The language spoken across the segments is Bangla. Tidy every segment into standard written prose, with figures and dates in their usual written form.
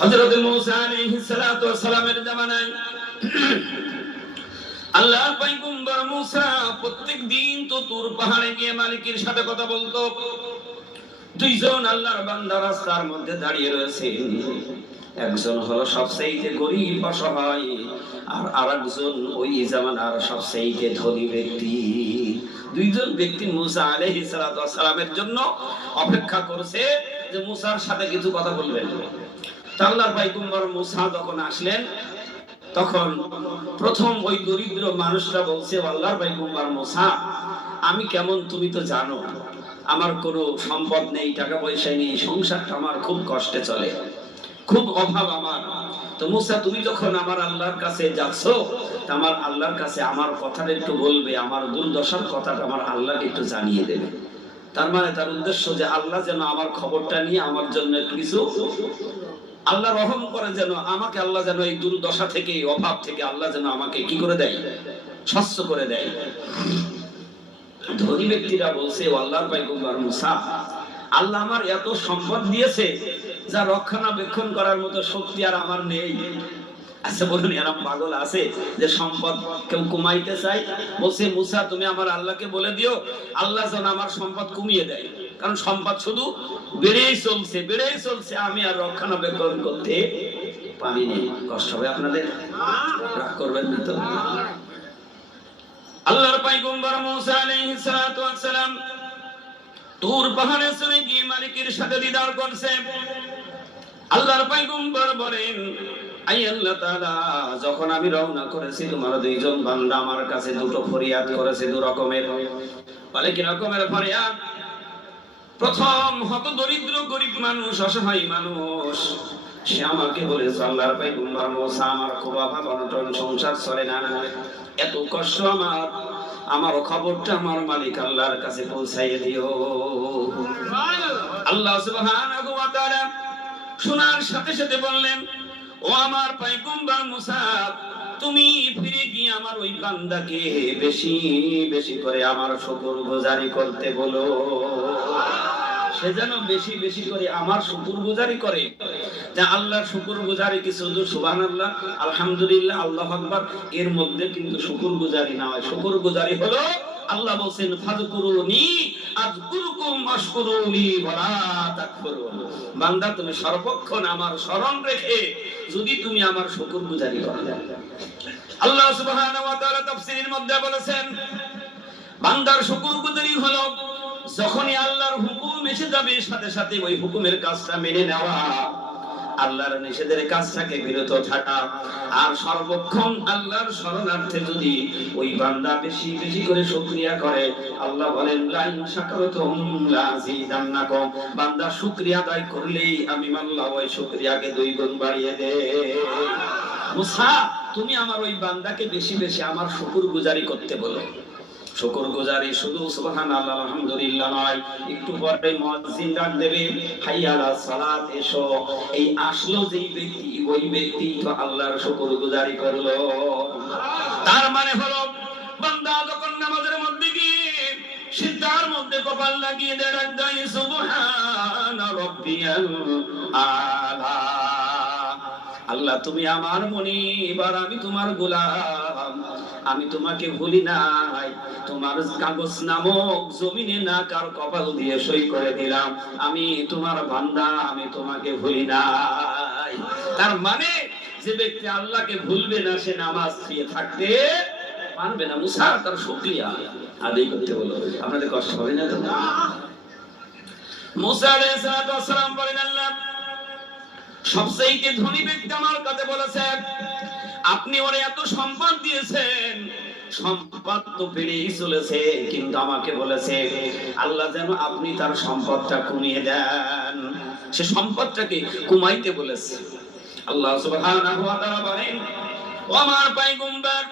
হযরত মূসা আলাইহিস সালাতু ওয়াস সালামের জামানায় আল্লাহর পয়গম্বর মূসা প্রত্যেক দিন তো তুর পাহাড়ে গিয়ে মালিকের সাথে কথা বলতো। দুইজন আল্লাহর বান্দা রাস্তার মধ্যে দাঁড়িয়ে রয়েছে। একজন হলো সবচেয়ে গরীব অসহায়, আর আরেকজন ওই জামানার সবচেয়ে ধনী ব্যক্তি। দুইজন ব্যক্তি মূসা আলাইহিস সালাতু ওয়াস সালামের জন্য অপেক্ষা করছে যে মূসার সাথে কিছু কথা বলবেন। আল্লাহর পয়গম্বর মূসা যখন আসলেন, তখন প্রথম ওই দরিদ্র মানুষটা বলছে, আল্লাহর পয়গম্বর মূসা, আমি কেমন তুমি তো জানো, আমার কোনো সম্পদ নেই, টাকা পয়সা নেই, সংসারটা আমার খুব কষ্টে চলে, খুব অভাব আমার। তো মূসা, তুমি যখন আমার আল্লাহর কাছে যাচ্ছ, আমার আল্লাহর কাছে আমার কথাটা একটু বলবে, আমার দুর্দশার কথাটা আমার আল্লাহকে একটু জানিয়ে দেবে। তার মানে তার উদ্দেশ্য যে আল্লাহ যেন আমার খবরটা নিয়ে আমার জন্য একটু কিছু আল্লাহ রহম করে, যেন আমাকে আল্লাহ যেন এই দুর্দশা থেকে, এই অভাব থেকে আল্লাহ যেন আমাকে কি করে দেয়, স্বচ্ছ করে দেয়। ধনী ব্যক্তিরা বলছে, আল্লাহর পয়গম্বর মূসা, আল্লাহ আমার এত সম্পদ দিয়েছে যা রক্ষণাবেক্ষণ করার মতো শক্তি আর আমার নেই। আচ্ছা বলুন, এরকম পাগল আছে যে সম্পদ কেউ কমাইতে চায়? বলছে, মূসা তুমি আমার আল্লাহকে বলে দিও, আল্লাহ যেন আমার সম্পদ কমিয়ে দেয়, কারণ সম্পদ শুধু বেড়েই চলছে, আমি আর রক্ষণাবেক্ষণ করতে পারিনি। কষ্ট হবে আপনাদের, রাগ করবেন না তো? আল্লাহর পয়গম্বর মূসা আলাইহিস সালাতু ওয়াস সালাম তুর পাহাড়ে চলে গিয়ে মালিকের সাথে দিদার করছে। আল্লাহর পয়গম্বর বলেন, আই আল্লাহ তাআলা, যখন আমি রওনা করেছি তোমার দুইজন বান্দা আমার কাছে দুটো ফরিয়াদ করেছে, দু রকমের। বলে কি রকমের ফরিয়াদ? প্রথম হত দরিদ্র গরিব মানুষ, অসহায় মানুষ, সে আমাকে বলেছে, আল্লাহর পয়গম্বর মূসা, আমার খুব অভাব অনটন, সংসার চলে না, এত কষ্ট আমার খবরটা আমার মালিক আল্লাহর কাছে পৌঁছাইয়ে দিও। আল্লাহ সুবহানাহু ওয়া তাআলা শোনার সাথে সাথে বললেন, ও আমার পয়গম্বর মূসা, তুমি ফিরে গিয়ে আমার ওই বান্দাকে বেশি বেশি করে আমার শুকরগুজারি করতে বলো। সে যেন বেশি বেশি করে আমার শুকরগুজারি করে। যে আল্লাহর শুকরগুজারি কি শুধু সুবহানাল্লাহ, আলহামদুলিল্লাহ, আল্লাহু আকবার, এর মধ্যে কিন্তু শুকরগুজারি না হয়। শুকরগুজারি হলো, আল্লাহ বলেন, ফাযকুরুনি আযকুরুকুম ওয়াশকুরুনি ওয়ালা তাকফুরুন। বান্দা, তুমি সর্বক্ষণ আমার স্মরণ রেখে যদি তুমি আমার শুকরগুজারি করো। আল্লাহ সুবহানাহু ওয়া তাআলা তাফসীরের মধ্যে বলেছেন, বান্দার শুকরগুজারি হলো যখনই আল্লাহর হুকুম এসে যাবে, সাথে সাথে ওই হুকুমের কাজটা মেনে নেওয়া, আল্লাহর নিষেধের কাজ থেকে বিরত থাকা, আর সর্বক্ষণ আল্লাহর শরণার্থে যদি ওই বান্দা বেশি বেশি করে শুকরিয়া করে, আল্লাহ বলেন, লা ইন শাকারতুম লা আযীদান্নাকুম, বান্দা শুকরিয়া আদায় করলেই আমি আল্লাহ ওই শুকরিয়াকে 2 গুণ বাড়িয়ে দেই। মূসা, তুমি আমার ওই বান্দাকে বেশি বেশি আমার শুকরগুজারি করতে বলো। শুকরগুজারি শুধু সুবহানাল্লাহ আলহামদুলিল্লাহ নয়, একটু পরে মুয়াজ্জিন ডাক দেবে, হাইয়া আলাস সালাত, এসো। এই আসলো যেই ব্যক্তি, ওই ব্যক্তি তো আল্লাহর শুকরগুজারি করলো। তার মানে হলো, বান্দা যখন নামাজের মধ্যে গিয়ে সিজদার মধ্যে কপাল লাগিয়ে দেয়, সুবহানা রাব্বিয়াল আলা, আল্লাহ তুমি আমার মুনিব আর আমি তোমার গোলাম, আমি তোমাকে ভুলি নাই, তোমার কাগজ নামক জমিনে না কার কপাল দিয়ে সই করে দিলাম, আমি তোমার বান্দা, আমি তোমাকে ভুলি নাই। তার মানে যে ব্যক্তি আল্লাহকে ভুলবে না, সে নামাজ দিয়ে থাকতে পারবে না। মুসা তার শুকরিয়া আদায় করতে বলো। আপনাদের কষ্ট হবে না তো? মুসা আলাইহিস সালাম বলেন, আল্লাহ সবচেয়ে ধনী ব্যক্তি আমার কাছে বলেছে, আপনি ওরে এত সম্পদ দিয়েছেন, সম্পদ তো বেড়েই চলেছে, কিন্তু আমাকে বলেছে আল্লাহ যেন আপনি তার সম্পদটা কমিয়ে দেন। সে সম্পদটাকে কমাইতে বলেছে। আল্লাহ সুবহানাহু ওয়া তাআলা বলেন, ও আমার পয়গম্বর,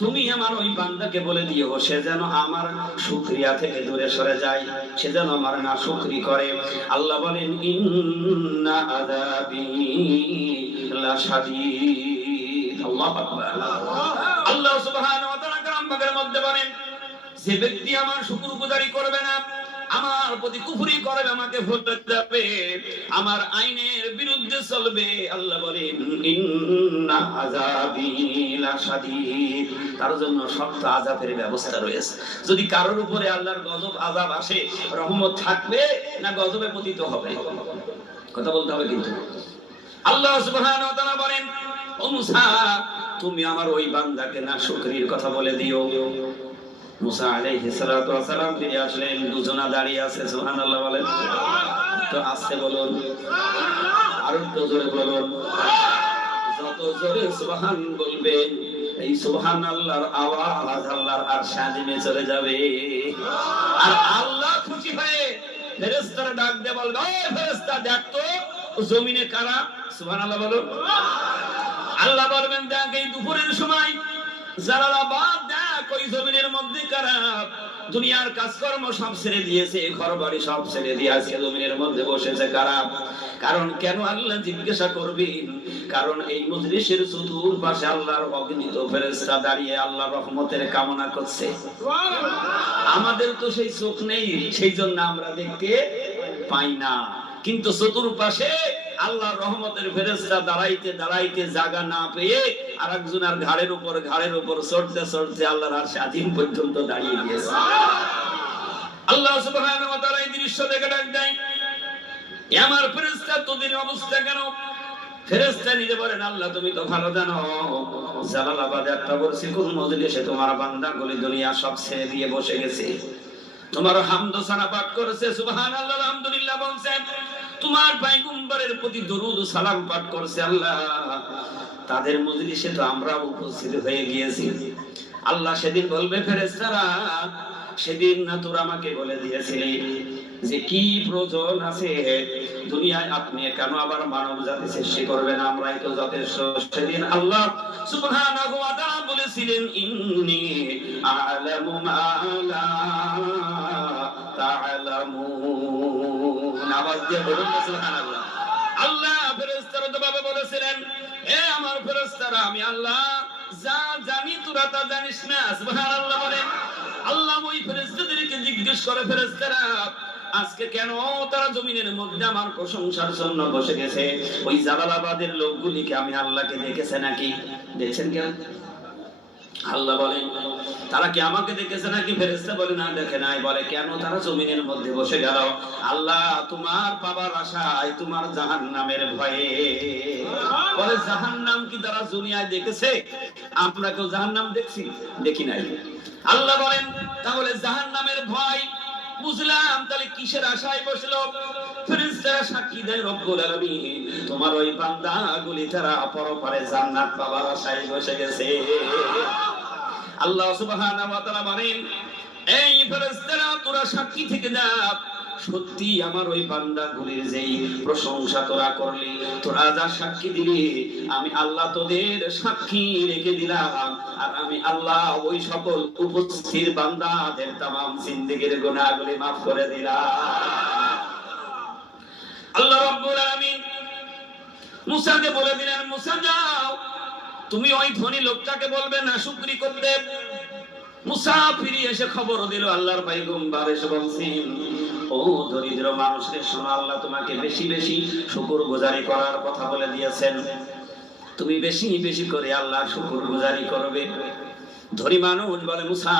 তুমি আমার ওই বান্দাকে বলে দিও, সে যেন আমার শুকরিয়া থেকে দূরে সরে যায়, সে যেন আমার না শুকরি করে। আল্লাহ বলেন, ইন্না আযাবি লাশাদীদ। আল্লাহু আকবার। আল্লাহ সুবহানাহু ওয়া তাআলা কালাম পাকের মধ্যে বলেন, যে ব্যক্তি আমার শুকরগুজারি করবে না, আমার প্রতি কুফরি করবে, আমাকে ভোট দেবে, আমার আইনের বিরুদ্ধে চলবে, আল্লাহ বলেন ইন্না আযাবি লাশাদীদ, তার জন্য শক্ত আযাবের ব্যবস্থা রয়েছে। যদি কারোর উপরে আল্লাহর গজব আযাব আসে, রহমত থাকবে না গজবে পতিত হবে? কথা বলতে হবে কিন্তু। আল্লাহ সুবহানাহু ওয়া তাআলা বলেন, ও মুসা, তুমি আমার ওই বান্দাকে না শুকরির কথা বলে দিও। মুসা আলাইহিস সালাতু ওয়াস সালাম ফিরে আসলেন, দুজনা দাঁড়িয়ে আছে। সুবহানাল্লাহ বলেন তো, আস্তে বলুন, আরো একটু জোরে বলুন। যত জোরে সুবহান বলবেন, এই সুবহানাল্লাহর আওয়াজ আল্লাহর আরশে আজিমে চলে যাবে। আর আল্লাহ খুশি হয়ে ফেরেশতারা ডাক দিয়ে বলবে, ও ফেরেশতা, দেখতো জমিনে কারা? সুবহানাল্লাহ বলুন। আল্লাহ বলবেন, দেখ এই দুপুরের সময় জালালাবাদ, দেখ ওই জমিনের মধ্যে কারা দুনিয়ার কাজকর্ম সব ছেড়ে দিয়েছে, ঘর বাড়ি সব ছেড়ে দিয়ে আজকে জমিনের মধ্যে বসেছে কারা? কারণ কেন আল্লাহ জিজ্ঞাসা করবেন? কারণ এই মজলিসের চতুর্পাশে আল্লাহর অগণিত ফেরেশতা দাঁড়িয়ে আল্লাহর রহমতের কামনা করছে। আমাদের তো সেই চোখ নেই, সেই জন্য আমরা দেখতে পাই না, কিন্তু চতুর্পাশে আল্লাহর রহমতের ফেরেশতা দাঁড়াইতে দাঁড়াইতে জায়গা না পেয়ে আরেকজনের ঘাড়ের উপর চড়তে চড়তে আল্লাহর আরশে আজিম পর্যন্ত দাঁড়িয়ে গিয়েছে। আল্লাহ সুবহানাহু ওয়া তাআলা এই দৃশ্য দেখে ডাক দেয়, এ আমার ফেরেশতা, তোদের অবস্থা কেন? ফেরেশতা নিজে বলেন, আল্লাহ তুমি তো ভালো জানো, জালালাবাদে একটা বলছি কোন মজলিসে তোমার বান্দাগুলি দুনিয়া সব ছেড়ে দিয়ে বসে গেছে, তোমার হামদ সানা পাঠ করেছে, সুবহানাল্লাহ আলহামদুলিল্লাহ বলছে, তোমার পয়গম্বরের প্রতি দরুদ ও সালাম পাঠ করছে। আল্লাহ তাদের মজলিসে তো আমরা উপস্থিত হয়ে গিয়েছি। আল্লাহ সেদিন বলবে, ফেরেশতারা, সেদিন না তোরা আমাকে বলে দিয়েছিলি যে কি প্রয়োজন আছে দুনিয়ায়, আপনি কেন আবার মানব জাতি সৃষ্টি করবেন? আমরাই তো যথেষ্ট। সেদিন আল্লাহ সুবহানাহু ওয়া তাআলা বলেছিলেন, ইন্নী আ'লামু মা লা তা'লামুন। আওয়াজ দিয়ে বলুন সুবহানাল্লাহ। আল্লাহ ফেরেশতারা তো ভাবে বলেছিলেন, এ আমার ফেরেশতারা, আমি আল্লাহ যা জানি তোরা তা জানিস না। সুবহানাল্লাহ বলেন। আল্লাহ ওই ফেরেশতাদেরকে জিজ্ঞেস করে, ফেরেশতারা, আজকে কেন তারা জমিনের মধ্যে আমার প্রশংসার জন্য বসে গেছে? ওই জালালাবাদের লোকগুলিকে আমি আল্লাহকে দেখেছে নাকি? দেখছেন কেন? আল্লাহ বলেন, তারা কি আমাকে দেখেছে নাকি? ফেরেশতা বলে, না দেখে নাই। বলে, কেন তারা জমিনের মধ্যে বসে গেল? আল্লাহ তোমার পাবার আশায়, তোমার জাহান্নামের ভয়ে। বলে, জাহান্নাম কি তারা দুনিয়ায় দেখেছে? আমরা কেউ জাহান্নাম দেখছি? দেখি নাই। আল্লাহ বলেন, তাহলে জাহান্নামের ভয় বুঝলাম, তাহলে কিসের আশায় বসলো? ফেরেশতারা সাক্ষী দেয়, রব্বুল আলামিন তোমার ওই বান্দাগুলি তারা পরপারে জান্নাত পাবার আশায় বসে গেছে। আল্লাহ সুবহানাহু ওয়া তাআলা বলেন, এই ফেরেশতারা, তোরা সাক্ষী থেকে যা, সত্যি আমার ওই বান্দাগুলির যেই প্রশংসা তোরা করলি, তোরা যা সাক্ষী দিলি, আমি আল্লাহ তোদের সাক্ষী রেখে দিলাম। আর আমি আল্লাহ ওই সকল উপস্থিত বান্দাদের তামাম জিন্দেগীর গুনাহগুলি মাফ করে দিলাম। আল্লাহ রাব্বুল আলামিন মুসাকে বলে দিলেন, মুসা যাও, তুমি ওই ধনী লোকটাকে বলবে না শুকরি করতে। মুসা ফিরে এসে খবর দিল, আল্লাহর পয়গম্বর এসে বলছেন, ও দরিদ্র মানুষের শোনো, আল্লাহ তোমাকে বেশি বেশি শুকরগুজারি করার কথা বলে দিয়েছেন। তুমি বেশি বেশি করে আল্লাহর শুকরগুজারি করবে। ধনী মানুষ বলে, মুসা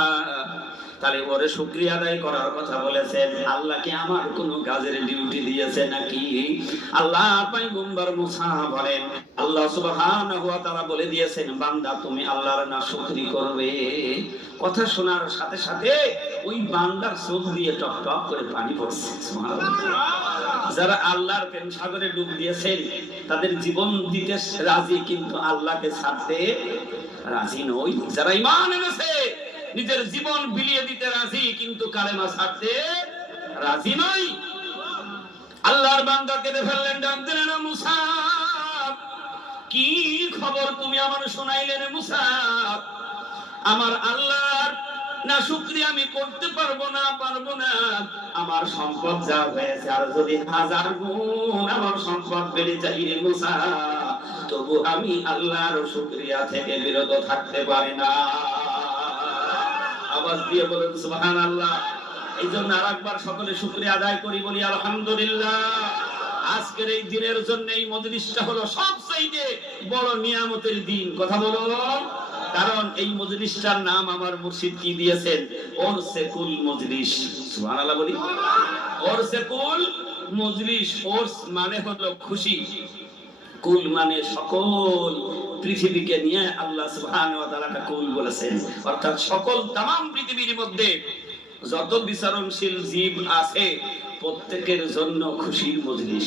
তাহলে ওরে শুকরিয়া আদায় করার কথা বলেছেন, আল্লাহ কি আমার কোনো কাজের ডিউটি দিয়েছে নাকি? আল্লাহ পয়গম্বর মুসা বলেন, আল্লাহ সুবহানাহু ওয়া তাআলা বলে দিয়েছেন, বান্দা তুমি আল্লাহর নাশকরি করবে। কথা শোনার সাথে সাথে ওই বান্দার চোখ দিয়ে টপ টপ করে পানি পড়ছে। সুবহানাল্লাহ। যারা আল্লাহর প্রেম সাগরে ডুব দিয়েছেন তাদের জীবন দিতে রাজি, কিন্তু আল্লাহকে ছাড়তে রাজি নয়। যারা ঈমান এনেছে নিজের জীবন বিলিয়ে দিতে রাজি, কিন্তু কালেমা ছাড়তে রাজি নয়। আল্লাহর বান্দা কেঁদে ফেললেন, ডাক দিলেন, মুসা কি খবর তুমি আমার শোনাইলেন? মুসা, আমার আল্লাহর না শুকরিয়া আমি করতে পারবো না। আমার সম্পদ যা হয়েছে, আর যদি 1000 গুণ আমার সম্পদ বেড়ে যায় রে মুসা, তবু আমি আল্লাহর শুকরিয়া থেকে বিরত থাকতে পারি না। আওয়াজ দিয়ে বলুন সুবহানাল্লাহ। এই জন্য আরেকবার সকলে শুকরিয়া আদায় করি, বলি আলহামদুলিল্লাহ। আজকের এই দিনের জন্য এই মজলিসটা হলো সবচেয়ে বড় নিয়ামতের দিন। কথা বলো। কারণ এই মজলিসটার নাম আমার মুর্শিদ কি দিয়েছেন? ওরসে কুল মজলিস। সুবহানাল্লাহ বলি। ওরসে কুল মজলিস। ওরস মানে হলো খুশি, কুল মানে সকল পৃথিবীকে নিয়ে আল্লাহ সুবহানাহু ওয়া তাআলা কুল বলেছেন, অর্থাৎ সকল तमाम পৃথিবীর মধ্যে যত বিচারণশীল জীব আছে প্রত্যেকের জন্য খুশির মজলিস।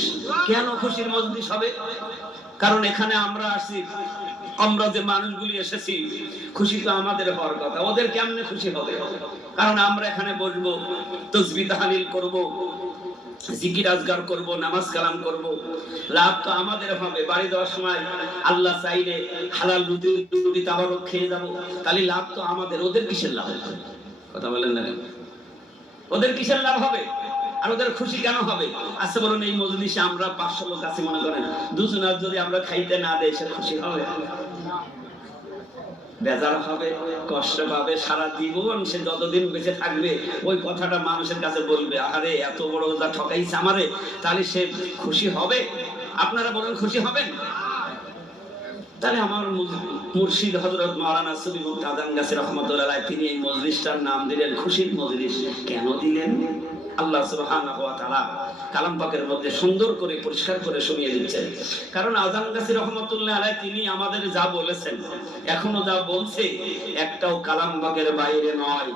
কেন খুশির মজলিস হবে? কারণ এখানে আমরা আসি, আমরা যে মানুষগুলি এসেছি, খুশি তো আমাদের হওয়ার কথা, ওদের কেমনে খুশি হবে? কারণ আমরা এখানে বসবো, তাসবিহ তাহলিল করব, জিকির আজগার করব, নামাজ কালাম করব, লাভ তো আমাদের হবে। বাড়ি যাওয়ার সময় আল্লাহ চাইলে হালাল রুটি তাবারক খেয়ে যাব, তাহলে লাভ তো আমাদের। ওদের কিসের লাভ? কথা বলেন না, ওদের কিসের লাভ হবে? আর ওদের খুশি কেন হবে? আচ্ছা বলুন, এই মজলিসে আমরা 500 লোক আছি, মনে করেন দুজনের যদি আমরা খাইতে না দেই, সে খুশি হবে? বেজার হবে, কষ্ট পাবে, সারা জীবন সে যতদিন বেঁচে থাকবে ওই কথাটা মানুষের কাছে বলবে, আরে এত বড় যা ঠকাইছে আমারে। তাহলে সে খুশি হবে? আপনারা বলেন খুশি হবেন? তাহলে আমার মুর্শিদ হযরত মাওলানা সুফি তাজানগাছি রাহমাতুল্লাহ আলাইহি তিনি এই মজলিসটার নাম দিলেন খুশির মজলিস। কেন দিলেন? আল্লাহ সুবহানাহু ওয়া তাআলা কালাম পাকের মধ্যে সুন্দর করে পরিষ্কার করে শুনিয়ে দিচ্ছেন। কারণ আজানগাছি রাহমাতুল্লাহ আলাইহি তিনি আমাদের যা বলেছেন, এখনো যা বলছে, একটাও কালাম পাকের বাইরে নয়।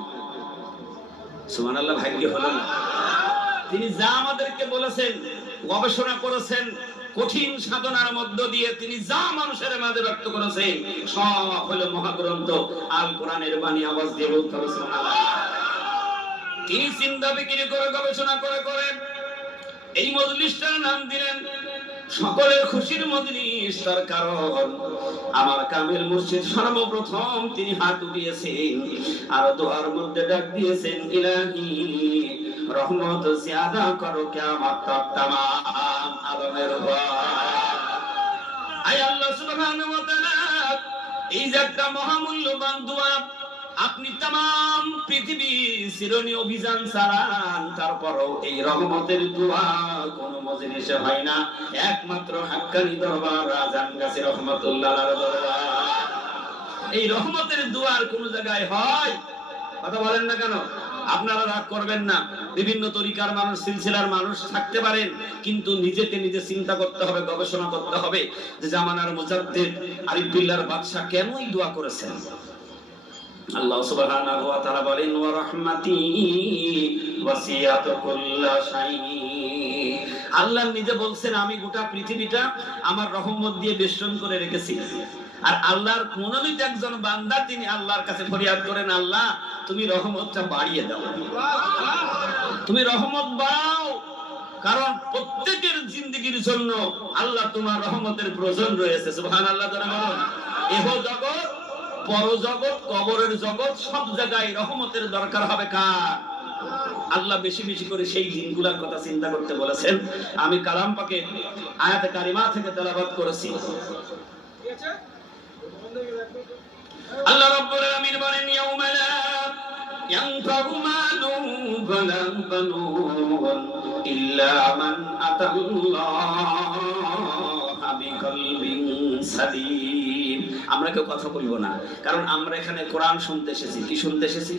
সুবহানাল্লাহ, ভাগ্য হলো না। তিনি যা আমাদেরকে বলেছেন, গবেষণা করেছেন, কঠিন সাধনার মধ্য দিয়ে তিনি যা মানুষের মাঝে ব্যক্ত করেছেন, সব হলো মহাগ্রন্থ আল কোরআনের বাণী। আওয়াজ দিয়ে বলতে হবে সুবহানাল্লাহ। তিনি চিন্তা বিক্রি করে গবেষণা করে করে এই মজলিসটার নাম দিলেন সকলের খুশির মজলিস। তার কারণ আমার কামেল মুর্শিদ সর্বপ্রথম তিনি হাত উঠিয়েছেন আর দোয়ার মধ্যে ডাক দিয়েছেন, ইলাহি রহমত জিয়াদা করো কিয়ামত তক তামাম আলমের উপর। আয় আল্লাহ সুবহানাহু ওয়া তাআলা, এই যে একটা মহামূল্যবান দোয়া, আপনি तमाम পৃথিবী চিরনি অভিযান চালান, তারপরও এই রহমতের দোয়া কোন মজলিসে হয় না, একমাত্র হাক্কানি দরবার আজানগাছি রহমাতুল্লাহ আলাইহির দরবার। এই রহমতের দোয়ার কোন জায়গায় হয়? কথা বলেন না কেন? আপনারা রাগ করবেন না, বিভিন্ন তরিকার মানুষ, সিলসিলার মানুষ থাকতে পারেন, কিন্তু নিজেকে নিজে চিন্তা করতে হবে, গবেষণা করতে হবে যে জামানার মুজাদ্দিদ আরিফ বিল্লাহর বাদশা কেন এই দোয়া করেছেন। আল্লাহ সুবহানাহু ওয়া তাআলা বলেন, ওয়া রাহমাতি ওয়াসিয়াত কুল্লা শাই। আল্লাহ নিজে বলছেন, আমি গোটা পৃথিবীটা আমার রহমত দিয়ে বেষ্টন করে রেখেছি। আর আল্লাহর মনোনীত একজন বান্দা তিনি আল্লাহর কাছে ফরিয়াদ করেন, আল্লাহ তুমি রহমতটা বাড়িয়ে দাও, তুমি রহমত বাড়াও। কারণ প্রত্যেকের জিন্দেগীর জন্য আল্লাহ তোমার রহমতের প্রয়োজন রয়েছে। সুবহানাল্লাহ। এহ জগৎ, পরজগৎ, কবরের জগৎ, সব জায়গায় রহমতের দরকার হবে কার? আল্লাহ বেশি বেশি করে সেই দিনগুলোর কথা চিন্তা করতে বলেছেন। আমি কালাম পাকে আয়াতে কারিমা থেকে তেলাওয়াত করেছি। আল্লাহ রাব্বুল আলামিন বলেন, ইয়াউমা লা ইয়ানফাউ মালুন ওয়ালা বানুন ইল্লা মান আতাল্লাহা বিকলবিন সালিম। আমরা কেউ কথা বলবো না, কারণ আমরা এখানে কোরআন শুনতে এসেছি। কি শুনতে এসেছি?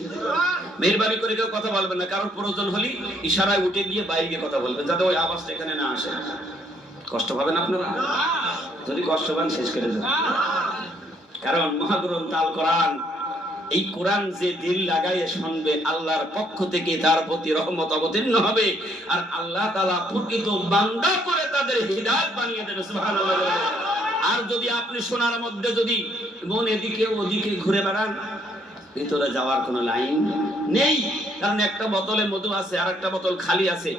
মেহেরবানি করে কেউ কথা বলবেন না, কারণ প্রয়োজন হলে ইশারায় উঠে গিয়ে বাইরে গিয়ে কথা বলবেন, যাতে ওই আওয়াজটা এখানে না আসে। কষ্ট পাবেন আপনারা? যদি কষ্ট পান শেষ করে দেন। কারণ মহাগ্রন্থ আল কোরআন, এই কোরআন যে দিল লাগাইয়ে শুনবে, আল্লাহর পক্ষ থেকে তার প্রতি রহমত অবতীর্ণ হবে, আর আল্লাহ তাআলা প্রকৃত বান্দা করে তাদের হিদায়াত বানিয়ে দেবে। সুবহানাল্লাহ। আর যদি আপনি শোনার মধ্যে যদি মন এদিকে ওদিকে ঘুরে বেড়ান, ভিতরে যাওয়ার কোনো লাইন নেই। কারণ একটা বোতলে মধু আছে আর একটা বোতল খালি আছে।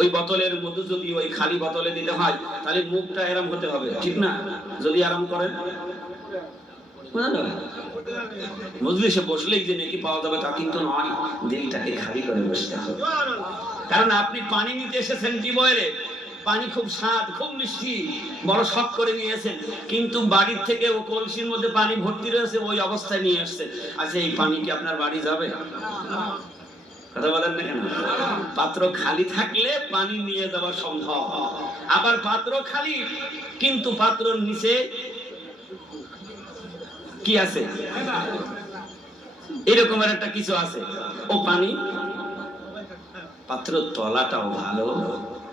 ওই বোতলের মধু যদি ওই খালি বোতলে দিতে হয়, তাহলে মুখটা এরম হতে হবে, ঠিক না? যদি আরাম করেন, মজলিসে বসলেই যে নাকি পাওয়া যাবে তা কিন্তু নয়, দিলটাকে খালি করে বসতে হবে। কারণ আপনি পানি নিতে এসেছেন টিউবওয়েলে, পানি খুব স্বাদ, খুব মিষ্টি, বড় শখ করে নিয়েছেন, কিন্তু বাড়ির থেকে ও কলসির মধ্যে পানি ভর্তি রয়েছে, ওই অবস্থায় নিয়ে আসছেন। আচ্ছা, এই পানি কি আপনার বাড়ি যাবে? কথা বলেন না কেন? পাত্র খালি থাকলে পানি নিয়ে যাওয়া সম্ভব, আবার পাত্র খালি কিন্তু পাত্রর নিচে কি আছে, এরকমের একটা কিছু আছে, ও পানি। পাত্র তলাটাও ভালো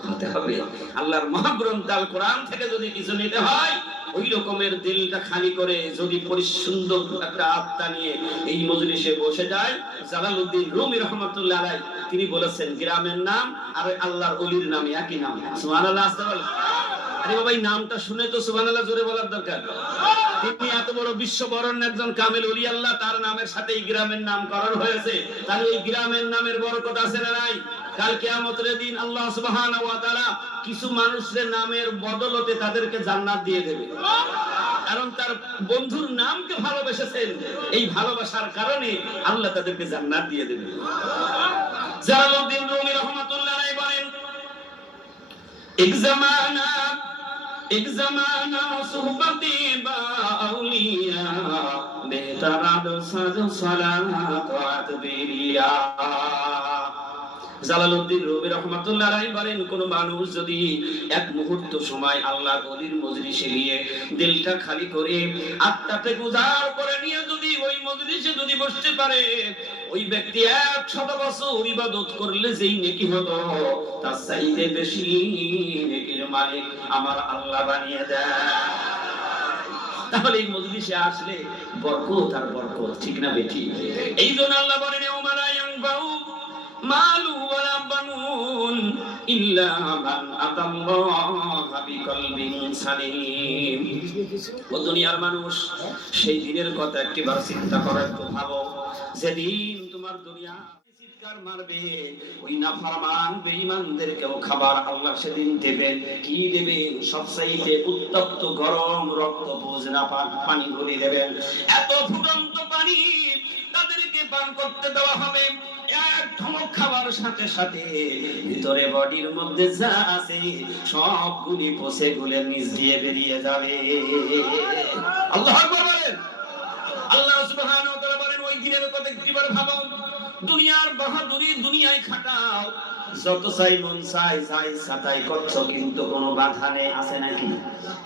হতে হবে। আল্লাহর মহাগ্রন্থ আল কোরআন থেকে যদি কিছু নিতে হয়, ওই রকমের দিলটা খালি করে যদি পরিসুন্দর একটা আত্মা নিয়ে এই মজলিসে বসে যায়। জালালউদ্দিন রুমি রাহমাতুল্লাহ আলাইহি তিনি বলেছেন, গ্রামের নাম আর আল্লাহর ওলির নাম একই নাম। সুবহানাল্লাহ। আরে বাবা, এই নামটা শুনে তো সুবহানাল্লাহ জোরে বলার দরকার। তিনি এত বড় বিশ্ববরণ্য একজন কামেল ওলি আল্লাহ, তার নামের সাথে এই গ্রামের নামকরণ হয়েছে। তাহলে এই গ্রামের নামের বরকত আছে না নাই? কাল কিয়ামতের দিন আল্লাহ সুবহানাহু ওয়া তাআলা কিছু মানুষের নামের বদলতে তাদেরকে জান্নাত দিয়ে দেবে, কারণ তার বন্ধুর নামকে ভালোবেসেছেন। এই ভালোবাসার কারণে আল্লাহ তাদেরকে জান্নাত দিয়ে দেবে। জালালউদ্দিন রুমি রাহমাতুল্লাহ আলাইহি বলেন, एक जमाना सुहबती बाउलिया बेहतराद सज सलात बेरिया। জালালউদ্দিন রুমি রাহমাতুল্লাহ আলাইহি বলেন, কোন মানুষ যদি এক মুহূর্ত সময় আল্লাহর ওলির মজলিসে গিয়ে দিলটা খালি করে আত্মাকে উজাড় করে নিয়ে যদি ওই মজলিসে যদি বসতে পারে, ওই ব্যক্তি 100 বছর ইবাদত করলে যেই নেকি হতো, তার চাইতে বেশি নেকির মালিক আমার আল্লাহ বানিয়ে দেয়। তাহলে এই মজলিসে আসলে বরকত আর বরকত, ঠিক না বেটি? এই জন্য আল্লাহ বলেন, ওমালা ইয়ানবাউ মালু ওয়ালা বানুন ইল্লা মান আতাল্লাহা বিকলবিন সালিম। ও দুনিয়ার মানুষ, সেই দিনের কথা একবার চিন্তা করে তো ভাবো, যেদিন তোমার দুনিয়া চিৎকার মারবে, ওই নাফরমান বেঈমানদেরকেও খাবার আল্লাহ সেদিন দেবেন। কি দেবেন? সবচাইতে উত্তপ্ত গরম রক্ত বোঝনা পানি গুলি দেবেন। এত ফুটন্ত পানি তাদেরকে পান করতে দেওয়া হবে। এক ধমক খাবার সাথে সাথে ভিতরে বডির মধ্যে যা আছে সবগুলি পচে গলে নিচ দিয়ে বেরিয়ে যাবে। আল্লাহু আকবার বলেন। আল্লাহ সুবহানাহু ওয়া তাআলা বলেন, ওই দিনের কথা একবার ভাবো। দুনিয়ার বাহাদুরি দুনিয়ায় খাটাও, যত চাই মন চাই চাই সাতাই করছো, কিন্তু কোনো বাধা নেই, আছে নাকি?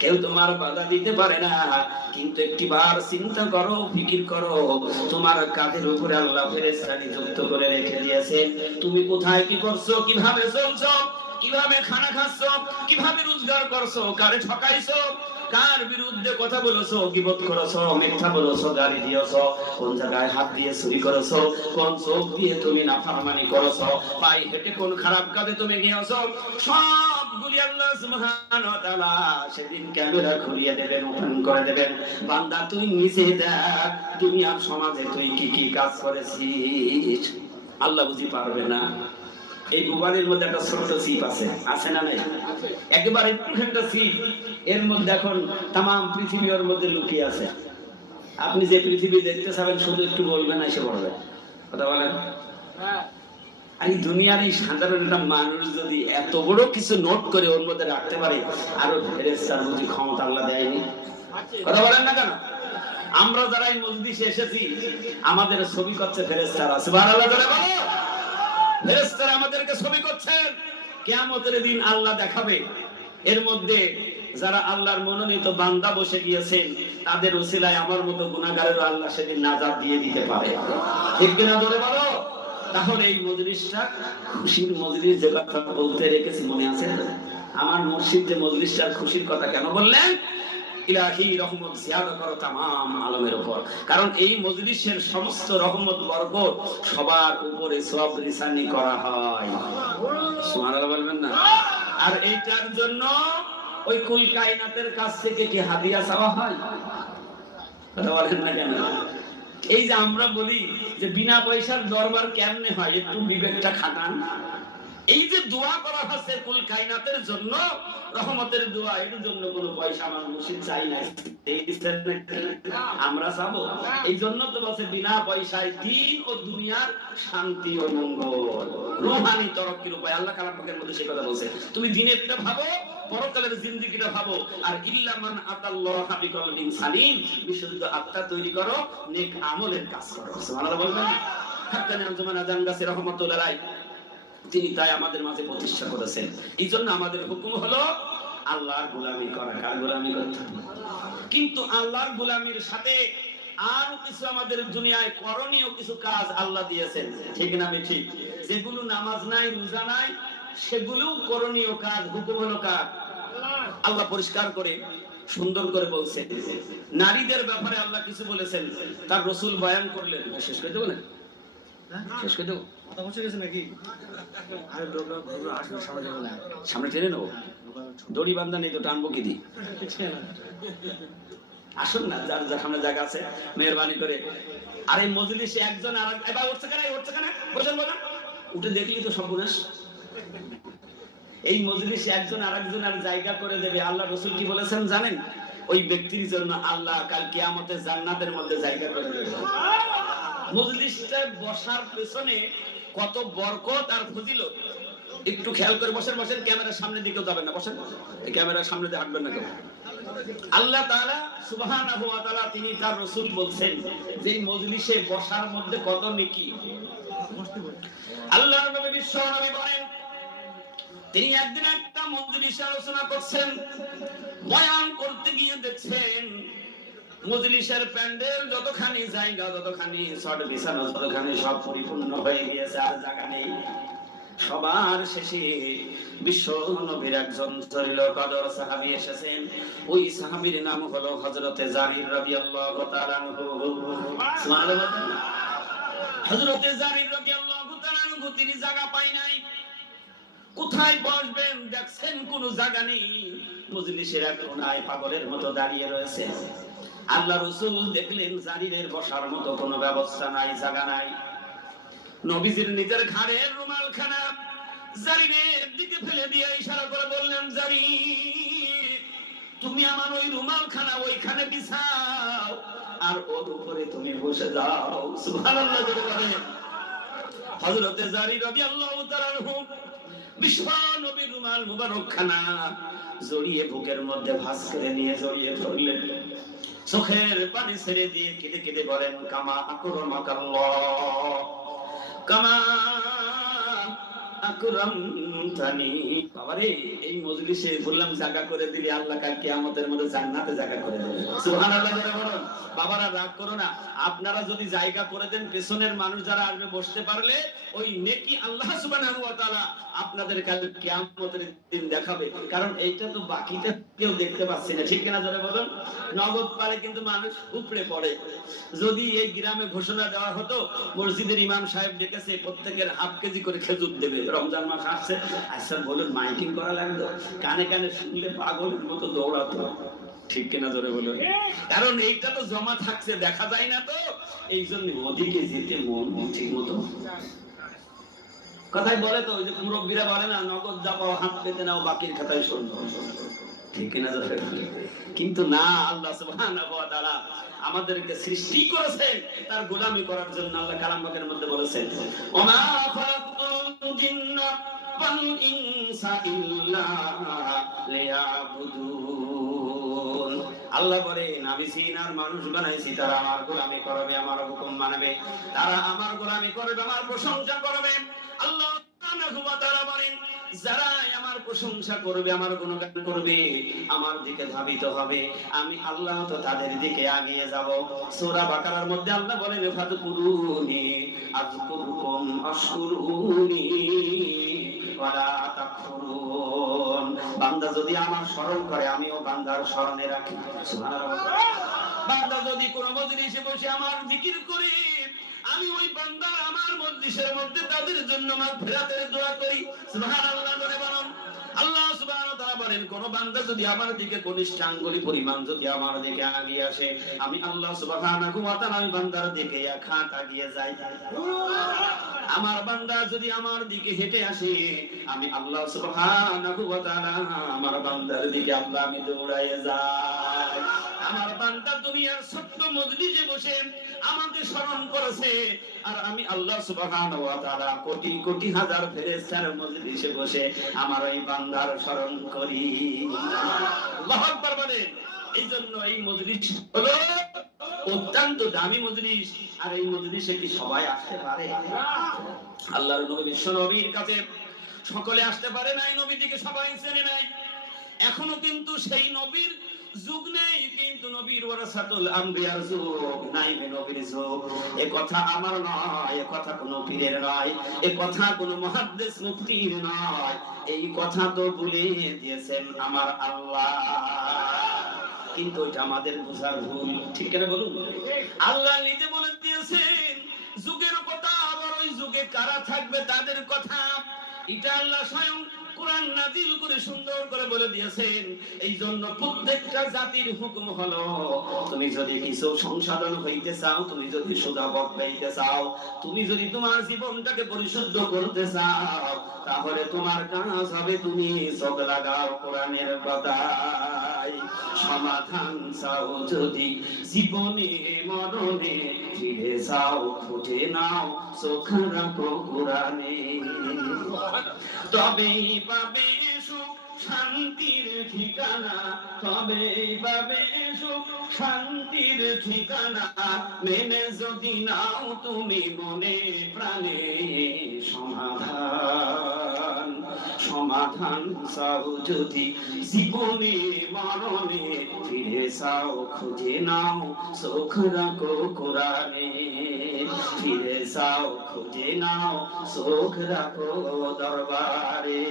কেউ তোমার বাধা দিতে পারে না। কিন্তু একটিবার চিন্তা করো, ফিকির করো, তোমার কাঁধের উপরে আল্লাহ ফেরেশতা নিযুক্ত করে রেখে দিয়েছেন। তুমি কোথায় কি করছো, কিভাবে চলছো, কিভাবে খানা খাচ্ছো, কিভাবে রোজগার করছো, কারে ঠকাইছো, কার বিরুদ্ধে কথা বলেছো, গীবত করেছো, মিথ্যা বলেছো, গালি দিয়েছো, কোন জায়গায় হাত দিয়ে চুরি করেছো, কোন চোখ দিয়ে তুমি নাফরমানি করেছো, পায়ে হেঁটে কোন খারাপ কাজে তুমি গিয়েছো, সবগুলি আল্লাহ সুবহানাহু ওয়া তাআলা সেদিন ক্যামেরা ঘুরিয়ে দেবেন, ওপেন করে দেবেন। বান্দা তুই নিজে দেখ দুনিয়ার সমাজে তুই কি কি কাজ করেছিস। আল্লাহ বুঝি পারবে না? এই মোবাইলের মধ্যে একটা ছোট চিপ আছে, আছে না নাই? একেবারে একটুখানি চিপ, এর মধ্যে এখন তামাম পৃথিবী ওর মধ্যে লুকিয়ে আছে। আপনি যে পৃথিবী দেখতে চাবেন শুধু একটু বলবেন, এসে পড়বে। কথা বলেন। আর এই দুনিয়ার এই সাধারণ একটা মানুষ যদি এত বড় কিছু নোট করে ওর মধ্যে রাখতে পারে, আরো ফেরেশতার বুঝি ক্ষমতা আল্লাহ দেয়নি? কথা বলেন না কেন? আমরা যারা এই মজলিসে এসেছি, আমাদের ছবি করছে ফেরেশতারা। সুবহানাল্লাহ বলো। ফেরেশতারা আমাদেরকে ছবি করছেন। কিয়ামতের দিন আল্লাহ দেখাবে, এর মধ্যে যারা আল্লাহর মনোনীত বান্দা বসে গিয়েছেন, তাদের ওসিলায় আমার মতো গুনাহগারের আল্লাহ সেদিন নাজাত দিয়ে দিতে পারে। ঠিক কিনা বলে বলো? তাহলে এই মজলিসটা খুশির মজলিস, যে কথা বলতে রেখেছি মনে আছে? আমার মুর্শিদ যে মজলিসটার খুশির কথা কেন বললেন? ইলাহি রহমত জিয়াদা করো তামাম আলমের উপর। কারণ এই মজলিসের সমস্ত রহমত বরকত সবার উপরে সওয়াব রিসানি করা হয়। সুবহানাল্লাহ বলবেন না? আর এইটার জন্য ওই কুল কায়নাতের কাছ থেকে কি হাদিয়া চাওয়া হয়? কথা বলেন না কেন? এই যে আমরা বলি যে বিনা পয়সার দরবার কেমনে হয়, একটু বিবেকটা খাটান। এই যে দোয়া করা হচ্ছে কুল কায়নাতের জন্য, রহমতের দোয়া, এর জন্য কোনো পয়সা আমার মুর্শিদ চাই না, আমরা চাবো। এই জন্য তো বলছে বিনা পয়সায় দিন ও দুনিয়ার শান্তি ও মঙ্গল, রূহানি তরক্কির উপায়। আল্লাহ কালাম পাকের মধ্যে সে কথা বলছে, তুমি দিনেরটা ভাবো, পরকালের জিন্দেগিটা ভাবো। আর ইল্লা মান আতাল্লাহা বিকলবিন সালিম, বিশুদ্ধ আত্মা তৈরি করো, নেক আমলের কাজ করো। সুবহানাল্লাহ বলবেন? হাক্কানি আঞ্জুমান আজান গাছী রাহমাতুল্লাহ আলাইহি তিনি তাই আমাদের মাঝে প্রতিষ্ঠা করেছেন। এই জন্য আমাদের হুকুম হলো আল্লাহর গোলামি করা। কার গোলামি করতে হবে? কিন্তু আল্লাহর গোলামির সাথে আরো কিছু আমাদের দুনিয়ায় করণীয় কিছু কাজ আল্লাহ দিয়েছেন, ঠিক না? আমি ঠিক, যেগুলো নামাজ নাই, রোজা নাই, সেগুলো করণীয় কাজ। হুকুম হলো কার? আল্লাহ পরিষ্কার করে সুন্দর করে বলছে। নারীদের ব্যাপারে আল্লাহ কিছু বলেছেন, তার রাসূল বয়ান করলেন। শেষ করে দেবো না? শেষ করে দেবো? সামনে টেনে নেবো, দড়ি বান্ধা নেই তো টানবো কি দি? আসুন না, যার যার সামনে জায়গা আছে মেহরবানি করে। আর এই মজলিসে একজন আর এবার উঠছে কেন, উঠছে কেন, বসেন বলেন, উঠে দেখলি তো সর্বনাশ। এই মজলিসে একজন আর একজনের জায়গা করে দেবে। আল্লাহ রাসূল কি বলেছেন জানেন? ওই ব্যক্তির জন্য আল্লাহ কাল কিয়ামতে জান্নাতের মধ্যে জায়গা করে দেবে। মজলিসে বসার পেছনে কত বরকত আর ফজিলত, একটু খেয়াল করে বসেন। বসেন, ক্যামেরার সামনে দিকেও যাবেন না, বসেন, এই ক্যামেরার সামনে দিয়ে হাঁটবেন না কেউ। আল্লাহ তাআলা সুবহানাহু ওয়া তাআলা তিনি তার রাসূল বলছেন যে এই মজলিসে বসার মধ্যে কত নেকি। আল্লাহর নবী বিশ্ব নবী বলেন, তিনি একদিন একটা মজলিসে আলোচনা করছেন, বয়ান করতে গিয়ে দেখছেন মজলিসের প্যান্ডেল যতখানি জায়গা, যতখানি সট বিছানো, যতখানি সব পরিপূর্ণ হয়ে গিয়েছে, আর জায়গা নেই। সবার শেষে বিশ্ব নবীর একজন জলিল কদর সাহাবী এসেছেন। ওই সাহাবীর নাম হলো হযরতে জারির রাদিয়াল্লাহু তাআলা আনহু। সুবহানাল্লাহ। হযরতে জারির রাদিয়াল্লাহু তাআলা আনহু তিনি জায়গা পায় নাই, কোথায় বসবেন দেখছেন কোনো জায়গা নেই। মজলিসের এক কোণায় পাগলের মতো দাঁড়িয়ে রয়েছে। আল্লাহ রাসূল দেখলেন জারিরের বসার মতো কোনো ব্যবস্থা নাই, জায়গা নাই। নবীজির নিজের ঘাড়ের রুমালখানা জারিরের দিকে ফেলে দিয়ে ইশারা করে বললেন, জারির, তুমি আমার ওই রুমালখানা ওইখানে বিছাও আর ওর উপরে তুমি বসে যাও। সুবহানাল্লাহ বলেন। হযরতে জারির রাদিয়াল্লাহু তাআলা আনহু বিশ্ব নবীর রুমাল মুবারকখানা জড়িয়ে বুকের মধ্যে ভাঁজ করে নিয়ে জড়িয়ে ধরলেন, চোখের পানি ছেড়ে দিয়ে কেঁদে কেঁদে বলেন, কামা আকরামাকাল্লাহ, কামা আকরামতানি। বাবারে, এই মজলিসে বললাম জায়গা করে দিলি, আল্লাহ কাল কিয়ামতের মধ্যে জান্নাতে জায়গা করে দেবে। সুবহানাল্লাহ বলুন। বাবারা রাগ করো না, আপনারা যদি জায়গা করে দেন, পেছনের মানুষ যারা আসবে বসতে পারলে ওই নেকি আল্লাহ সুবহানাহু ওয়া তাআলা আপনাদের কাল কিয়ামতের দিন দেখাবে। কারণ এইটা তো বাকিতে কেউ দেখতে পাচ্ছে না, ঠিক কিনা জোরে বলুন। নগদ পারে কিন্তু মানুষ উপড়ে পড়ে। যদি এই গ্রামে ঘোষণা দেওয়া হতো, মসজিদের ইমাম সাহেব ডেকেছে, প্রত্যেকের হাফ কেজি করে খেজুর দেবে, রমজান মাস আসছে, আচ্ছা বলুন মাইকিং করা লাগতো, কানে কানে শুনলে পাগলের মতো দৌড়াতো, ঠিক কিনা জোরে বলুন। কারণ এইটা তো জমা থাকছে, দেখা যায় না, তো এই জন্য ওদিকে যেতে মন ঠিক মতো। কথাই বলে তো, ওই যে মুরব্বীরা বলে না, নগদ যাবো হাত পেতে নাও, বাকির খাতায় শুনবো, ঠিক কিনা জোরে বলুন। কিন্তু না, আল্লাহ সুবহানাহু ওয়া তাআলা আমাদেরকে সৃষ্টি করেছেন তার গোলামি করার জন্য। আল্লাহ কালাম পাকের মধ্যে বলেছেন, ওমা খালাকতুল জিন্না ওয়াল ইনসা ইল্লা লিয়াবুদুন। আল্লাহ বলেন, আমি জিন আর মানুষ বানাইছি তারা আমার গোলামি করবে, আমার হুকুম মানবে, তারা আমার গোলামি করবে, আমার প্রশংসা করবে। আল্লাহ সুবহানাহু ওয়া তাআলা বলেন, যারা আমার প্রশংসা করবে, আমার গুণগান করবে, আমার দিকে ধাবিত হবে, আমি আল্লাহ তো তাদের দিকে এগিয়ে যাব। সূরা বাকারার মধ্যে আল্লাহ বলেন, ফাযকুরুনি আযকুরকুম আশকুরুনি ওয়ালা তাকফুরুন। বান্দা যদি আমার স্মরণ করে, আমিও বান্দার স্মরণে রাখি। সুবহানাল্লাহ। বান্দা যদি কোন মজলিসে বসে আমার জিকির করে, আমি ওই বান্দা আমার মজলিসের মধ্যে তাদের জন্য মাগফিরাতের দোয়া করি। সুবহানাল্লাহ বলে বলুন। আল্লাহ সুবহানাহু ওয়া তাআলা বলেন, কোন বান্দা যদি আমার দিকে কনিষ্ঠ আঙ্গুলি পরিমাণ যদি আমার দিকে আগিয়ে আসে, আমি আল্লাহ সুবহানাহু ওয়া তাআলা ওই বান্দার দিকে এক হাত আগিয়ে যাই। আমার বান্দা যদি আমার দিকে হেঁটে আসে, আমি আল্লাহ সুবহানাহু ওয়া তাআলা আমার বান্দার দিকে আল্লাহ আমি দৌড়াইয়ে যাই। আমার বান্দা দুনিয়ার ছোট্ট মজলিসে বসে আমাকে স্মরণ করেছে, আর আমি আল্লাহ সুবহানাহু ওয়া তাআলা কোটি কোটি হাজার ফেরেশতার মজলিসে বসে আমার ওই বান্দার স্মরণ করি। আল্লাহু আকবার বলেন। এই জন্য এই মজলিস হলো অত্যন্ত দামি মজলিস, আর এই মজলিসে কি সবাই আসতে পারে? আল্লাহর নবী বিশ্ব নবীর কাছে সকলে আসতে পারে নাই, নবীজিকে সবাই চেনে নাই। এখনো কিন্তু সেই নবীর যুগ নেই, কিন্তু নবীর ওয়ারাসাতুল আম্বিয়ার যুগ নাই, নবীর যুগ। এ কথা আমার নয়, এ কথা কোনো পীরের নয়, এ কথা কোনো মুহাদ্দিস মুফতির নয়, এই কথা তো বলে দিয়েছেন আমার আল্লাহ। কিন্তু এটা আমাদের বোঝার ভুল, ঠিক কিনা বলুন? আল্লাহ নিজে বলে দিয়েছেন যুগের কথা, আবার ওই যুগে কারা থাকবে তাদের কথা। এটা আল্লাহ স্বয়ং কোরআন নাযিল করে সুন্দর করে বলে দিয়েছেন। এই জন্য প্রত্যেকটা জাতির হুকুম হলো, তুমি যদি কিছু সংশোধন হইতে চাও, তুমি যদি সোজা পথ পেতে চাও, তুমি যদি তোমার জীবনটাকে পরিশুদ্ধ করতে চাও, তাহলে তোমার কাজ হবে তুমি চোখ লাগাও কোরআনের কথায়। সমাধান চাও যদি জীবনে মরণে, ফিরে যাও খুঁজে নাও চোখ রাখো কোরআনে, তবেই পাবে সুখ শান্তির ঠিকানা, তবেই পাবে সুখ শান্তির ঠিকানা, মেনে যদি নাও তুমি মনে প্রাণে সমাধান। সমাধান চাও যদি জীবনে মরণে, ফিরে যাও খুঁজে নাও চোখ রাখো কোরআনে, ফিরে যাও খুঁজে নাও চোখ রাখো দরবারে।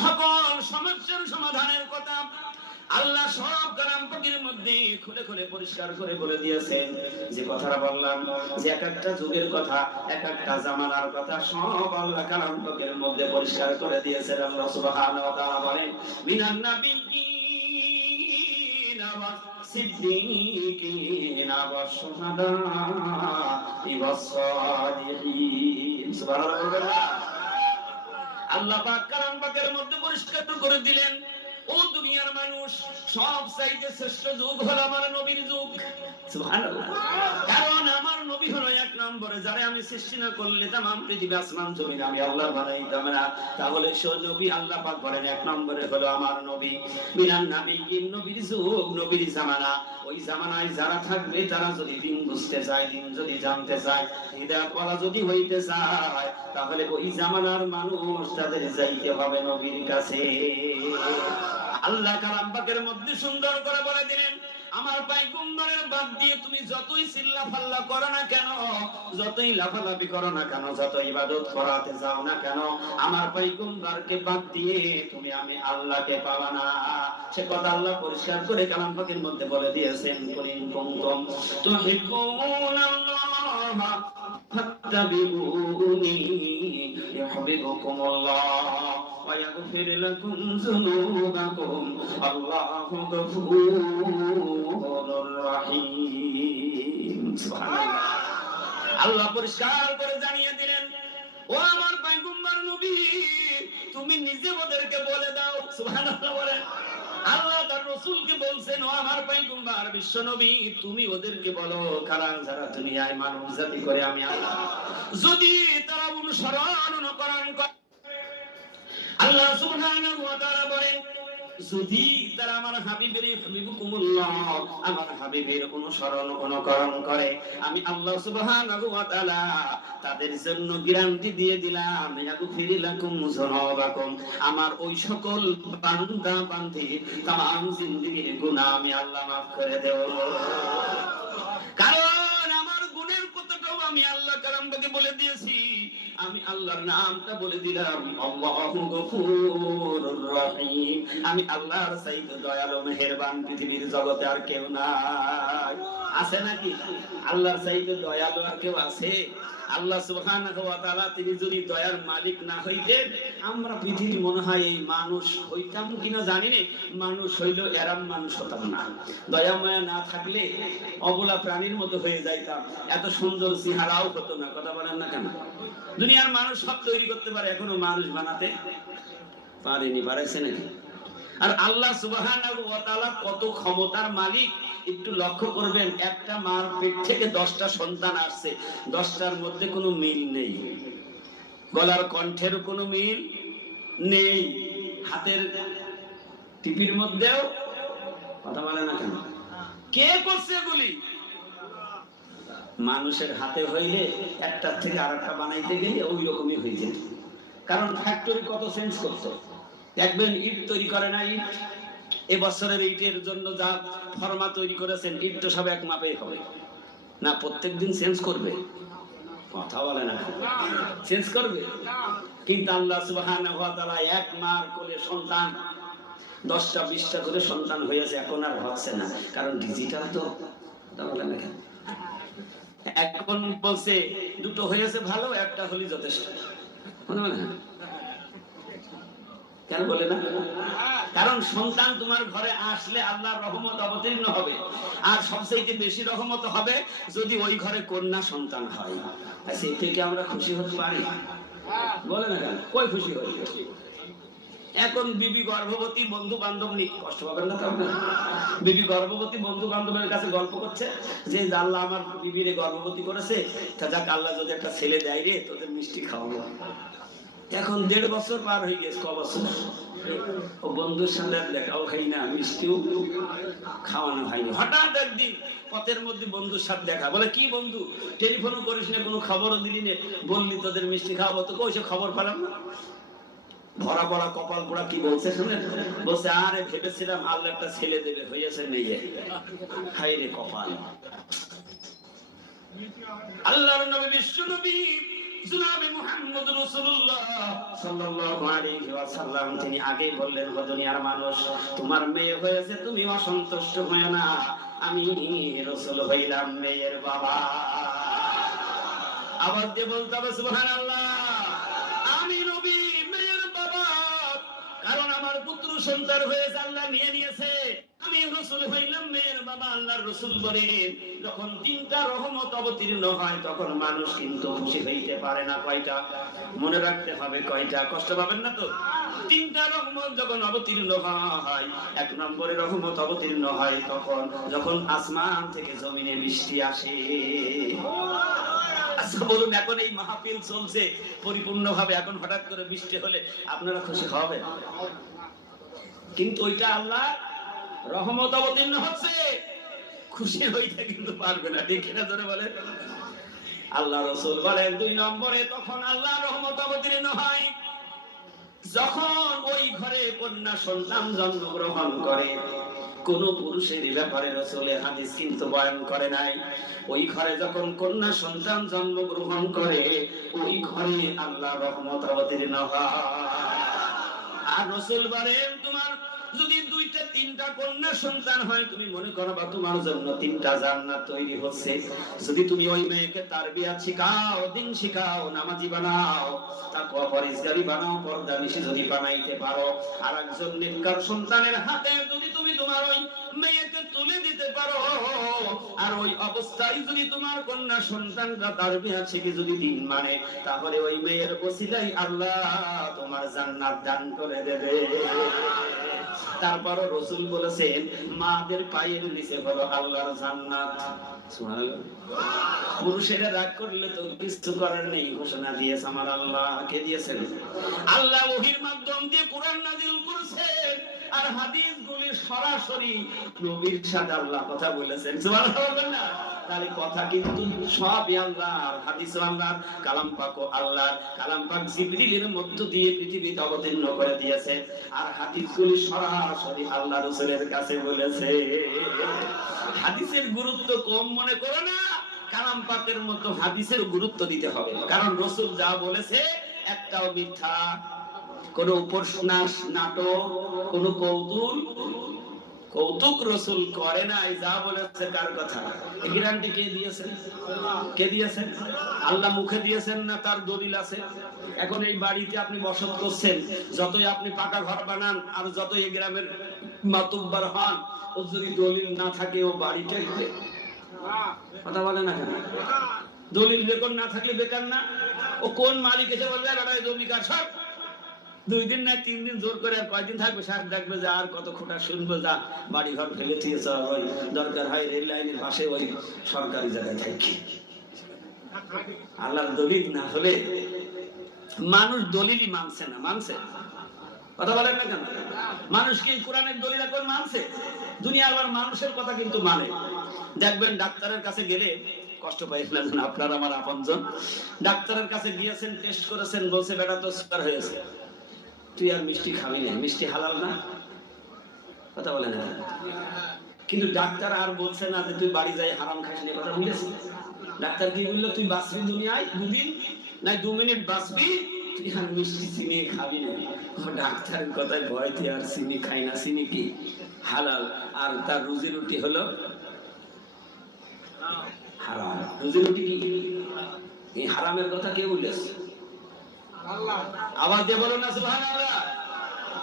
সকল সমস্যার সমাধানের কথা আল্লাহ সব কালাম পাকের মধ্যে খুলে খুলে পরিষ্কার করে বলে দিয়েছেন। যে কথাটা বললাম যে এক একটা যুগের কথা, এক একটা জামানার কথা সব আল্লাহ কালাম পাকের মধ্যে পরিষ্কার করে দিয়েছেন। আল্লাহ সুবহানাহু ওয়া তাআলা বলেন, মিনান নাবিয়্যিনা ওয়াস সিদ্দীকিনা ওয়াস শুহাদাই ওয়াস সালিহিন। সুবহানাল্লাহ। আল্লাহ পাক কালাম পাকের মধ্যে পরিষ্কার করে দিলেন, ও দুনিয়ার মানুষ, সব চাইতে শ্রেষ্ঠ যুগ হলো আমার নবীর যুগ। সুবহানাল্লাহ। কারণ আমার নবী হলো এক নম্বরে, যারে আমি সৃষ্টি না করলে তামাম পৃথিবী আসমান জমিন আমি আল্লাহ বানাইতাম না। তাহলে সেই নবী আল্লাহ পাক বলেন এক নম্বরে হলো আমার নবী। মিনান নাবিয়্যিন, নবীর যুগ, নবীর জামানা। ওই জামানায় যারা থাকবে তারা যদি দিন বুঝতে চায়, দিন যদি জানতে চায়, হিদায়াত ওয়ালা যদি হইতে চায়, তাহলে ওই জামানার মানুষ তাদের যাইতে হবে নবীর কাছে। আল্লাহ কালাম পাকের মধ্যে সুন্দর করে বলে দিলেন, আমার পয়গম্বরের বাদ দিয়ে তুমি যতই চিল্লাফাল্লা করো না কেন, যতই লাফালাফি করো না কেন, যত ইবাদত করাতে যাও না কেন, আমার পয়গম্বরকে বাদ দিয়ে তুমি আমি আল্লাহকে পাবা না। সে কথা আল্লাহ পরিষ্কার করে কালাম পাকের মধ্যে বলে দিয়েছেন, কুলিন কুনতুম তুহিব্বুনাল্লাহ ফাত্তাবিউনি ইউহিব্বুকুমুল্লাহ ওয়া ইয়াগফির লাকুম যুনুবাকুম আল্লাহু গফুরুর রহিম। সুবহানাল্লাহ। আল্লাহ পরিষ্কার করে জানিয়ে দিলেন, ও আমার পয়গম্বর নবী, তুমি নিজে ওদেরকে বলে দাও। সুবহানাল্লাহ বলেন। আল্লাহ তার রাসূলকে বলছেন, ও আমার পয়গম্বর বিশ্ব নবী, তুমি ওদেরকে বলো, কারণ যারা দুনিয়ায় মানব জাতি করে আমি আল্লাহ, যদি তারা অনুকরণ করে, আল্লাহ সুবহানাহু ওয়া তাআলা বলেন, যদি তারা আমার হাবিবের হাবিবুকুমুল্লাহ, আমার হাবিবের অনুকরণ করে, আমি আল্লাহ সুবহানাহু ওয়া তাআলা তাদের জন্য গ্যারান্টি দিয়ে দিলাম, ইয়াগফির লাকুম যুনুবাকুম, আমার ওই সকল বান্দা বান্দি তামাম জিন্দেগীর গুনাহ আমি আল্লাহ মাফ করে দেব। কারণ আমার গুনাহের কথাটাও আমি আল্লাহ কালাম পাকে বলে দিয়েছি, আমি আল্লাহর নামটা বলে দিলাম, আল্লাহু গফুরুর রহিম। আমি আল্লাহর চাইতে দয়ালু মেহেরবান পৃথিবীর জগতে আর কেউ নাই। আছে নাকি? আল্লাহর চাইতে দয়ালু আর কেউ আছে? আল্লাহ সুবহানাহু ওয়া তাআলা তিনি যদি দয়ার মালিক না হইতেন, আমরা পৃথিবী মনে হয় এই মানুষ হইতাম কিনা জানি না, মানুষ হইল এরাম মানুষ হতাম না। দয়া মায়া না থাকলে অবলা প্রাণীর মতো হয়ে যাইতাম, এত সুন্দর চেহারাও হতো না। কথা বলেন না কেন? দুনিয়ার মানুষ সব তৈরি করতে পারে, এখনো মানুষ বানাতে পারেনি। পারেছে নাকি? আর আল্লাহ সুবহানাহু ওয়া তাআলা কত ক্ষমতার মালিক একটু লক্ষ্য করবেন। একটা মার পেট থেকে 10টা সন্তান আসছে, 10টার মধ্যে কোনো মিল নেই, গলার কণ্ঠের কোনো মিল নেই, হাতের টিপির মধ্যেও, কথা বলে না কেন, কে করছে এগুলি? মানুষের হাতে হইলে একটার থেকে আরেকটা বানাইতে গেলে ওই রকমই হয়ে যেত। কারণ ফ্যাক্টরি কত চেঞ্জ করতো। দেখবেন ইট তৈরি করে না, ইট এবছরের ইটের জন্য যা ফর্মা তৈরি করেছেন, ইট তো সব এক মাপেই হবে না, প্রত্যেকদিন চেঞ্জ করবে। কথা বলে না, চেঞ্জ করবে। কিন্তু আল্লাহ সুবহানাহু ওয়া তাআলা এক মার কোলে সন্তান 10টা 20টা করে সন্তান হয়েছে, এখন আর হচ্ছে না, কারণ ডিজিটাল তো। বলে না কেন? এখন বলছে দুটো হয়েছে ভালো, একটা হলি যথেষ্ট। কেন বলে না? কারণ সন্তান তোমার ঘরে আসলে আল্লাহর রহমত অবতীর্ণ হবে, আর সবচেয়ে বেশি রহমত হবে যদি ওই ঘরে কন্যা সন্তান হয়। আচ্ছা, এ থেকে আমরা খুশি হতে পারি? বলে না কেন? কই খুশি হই? এখন বিবি গর্ভবতী বন্ধু বান্ধব নিয়ে কষ্ট পাবেন না তো আপনারা? বিবি গর্ভবতী বন্ধু বান্ধবের কাছে গল্প করছে যে আল্লাহ আমার বিবিরে গর্ভবতী করেছে, তা যাক, আল্লাহ যদি একটা ছেলে দেয় রে, তোদের মিষ্টি খাওয়াবো। এখন 1.5 বছর পার হয়ে গেছে, ক বছর ও বন্ধুর সাথে দেখাও খাই না, মিষ্টিও খাওয়ানো হয়নি। হঠাৎ একদিন পথের মধ্যে বন্ধুর সাথে দেখা, বলে কি বন্ধু, টেলিফোনও করিস না, কোনো খবরও দিলি না, বললি তোদের মিষ্টি খাওয়াবো, তো কইছে খবর পেলাম না। ভরা ভরা কপাল পোড়া কি বলছে শুনে, বলছে আরে ভেবেছিলাম আল্লাহ একটা ছেলে দেবে, হয়েছে মেয়ে। হাই রে কপাল। আল্লাহর নবী বিশ্ব নবী জনাবে মুহাম্মদ রাসূলুল্লাহ সাল্লাল্লাহু আলাইহি ওয়াসাল্লাম তিনি আগেই বললেন, ও দুনিয়ার মানুষ, তোমার মেয়ে হয়েছে, তুমি অসন্তুষ্ট হয়ো না, আমি রাসূল হইলাম মেয়ের বাবা। আবার দিয়ে বলতে হবে সুবহানাল্লাহ, আমি নবী মেয়ের বাবা, কারণ আমার পুত্র সন্তান হয়েছে, আল্লাহ নিয়ে নিয়েছে, আমি রাসূল হইলাম মেয়ের বাবা। আল্লাহর রাসূল বলেন, যখন 3টা রহমত অবতীর্ণ হয় তখন মানুষ কিন্তু খুশি হইতে পারে না। কয়টা? মনে রাখতে হবে কয়টা, কষ্ট পাবেন না তো। 3টা রহমত যখন অবতীর্ণ হয়, 1 নম্বরে রহমত অবতীর্ণ হয় তখন যখন আসমান থেকে জমিনে বৃষ্টি আসে। আচ্ছা বলুন, এখন এই মাহফিল চলছে পরিপূর্ণভাবে, এখন হঠাৎ করে বৃষ্টি হলে আপনারা খুশি হবেন? কিন্তু ওইটা আল্লাহ রহমত অবতীর্ণ হচ্ছে, খুশি হইতে কিন্তু পারবে না, ঠিক না? জোরে বলেন। আল্লাহ রাসূল বলেন 2 নম্বরে তখন আল্লাহ রহমত অবতীর্ণ হয় যখন ওই ঘরে কন্যা সন্তান জন্মগ্রহণ করে। কোন পুরুষের ব্যাপারে রাসূলের হাদিস কিন্তু বয়ান করে নাই। ওই ঘরে যখন কন্যা সন্তান জন্মগ্রহণ করে, ওই ঘরে আল্লাহ রহমত অবতীর্ণ হয়। আর রাসূল বলেন, তোমার যদি 2টা 3টা কন্যা সন্তান হয়, তুমি মনে করবা তোমার জন্য 3টা জান্নাত তৈরি হচ্ছে। যদি তুমি ওই মেয়েকে তারবিয়াত শিখাও, দিন শিখাও, নামাজি বানাও, তাকওয়া পরহেজগারি বানাও, পর্দানিশী যদি বানাইতে পারো, আর একজন নেককার সন্তানের হাতে যদি তুমি তোমার ওই মেয়েকে তুলে দিতে পারো, আর ওই অবস্থায় যদি তোমার কন্যা সন্তানরা তারবিয়াত শিখে যদি দিন মানে, তাহলে ওই মেয়ের ওসিলায় আল্লাহ তোমার জান্নাত দান করে দেবে। তারপরও রাসূল বলেছেন, মাদের পায়ের নিচে হলো আল্লাহর জান্নাত। সুবহানাল্লাহ। পুরুষেরা রাগ করলে তো কিছু করার নেই, ঘোষণা দিয়েছে আমার আল্লাহ। কে দিয়েছেন? আল্লাহ ওহীর মাধ্যম দিয়ে কোরআন নাযিল করেছেন, আর হাদিসগুলি সরাসরি নবীর সাথে আল্লাহ কথা বলেছেন। সুবহানাল্লাহ। তাহলে কথা কিন্তু সবই আল্লাহর, হাদিসও আল্লাহর, কালাম পাকও আল্লাহর। কালাম পাক জিবরিলের মধ্য দিয়ে পৃথিবীতে অবতীর্ণ করে দিয়েছে, আর হাদিসগুলি সরাসরি আল্লাহ রাসূলের কাছে বলেছে। হাদিসের গুরুত্ব কম মনে করো না, কালাম পাকের মতো হাদিসের গুরুত্ব দিতে হবে, কারণ রাসূল যা বলেছে একটাও মিথ্যা, কোন উপন্যাস, নাটক, কোন কৌতুক রাসূল করে নাই। যা বলেছে কার কথা, এই গ্যারান্টি কে দিয়েছেন? কে দিয়েছেন? আল্লাহ মুখে দিয়েছেন না তার দলিল আছে? এখন এই বাড়িতে আপনি বসত করছেন, যতই আপনি পাকা ঘর বানান, আর যতই এই গ্রামের মাতুব্বার হন, ও যদি দলিল না থাকে ও বাড়িটা কথা বলে না কেন? দলিল রেকর্ড না থাকলে বেকার না? ও কোন মালিক এসে বলবে বেটা জমি কার সব 2 দিন না 3 দিন জোর করে, আর কয়দিন থাকবে? সাথ দেখবে যে আর কত খোটা শুনবো, যা বাড়ি ঘর ফেলে দিয়েছে, ওই দরকার হয় রেল লাইনের পাশে ওই সরকারি জায়গায় থাকি। আল্লাহর দলিল না হলে মানুষ দলিলই মানছে না, মানছে কথা বলেন না কেন? মানুষ কি কোরআনের দলিল এখন মানছে? দুনিয়ার আবার মানুষের কথা কিন্তু মানে। দেখবেন ডাক্তারের কাছে গেলে, কষ্ট পাইলেন না আপনার আমার আপনজন, ডাক্তারের কাছে গিয়েছেন, টেস্ট করেছেন, বলছে বেটা তো সুগার হয়েছে, তুই আর মিষ্টি খাবি না, মিষ্টি হালাল না। কথা বলেন না? কিন্তু ডাক্তার আর বলছে না যে তুই বাড়ি যাই হারাম খাস না, কথা বলেছে। ডাক্তার কি বললো, তুই বাঁচবি দুনিয়ায় দুদিন না 2 মিনিট বাঁচবি, তুই আর মিষ্টি চিনি খাবি না। ডাক্তারের কথায় ভয়তে আর চিনি খাই না, চিনি কি হালাল, আর তার রুজি রুটি হলো হারাম। রুজি রুটি কি? এই হারামের কথা কে বলেছে? আল্লাহ। আওয়াজ দিয়ে বলো না সুবহানাল্লাহ।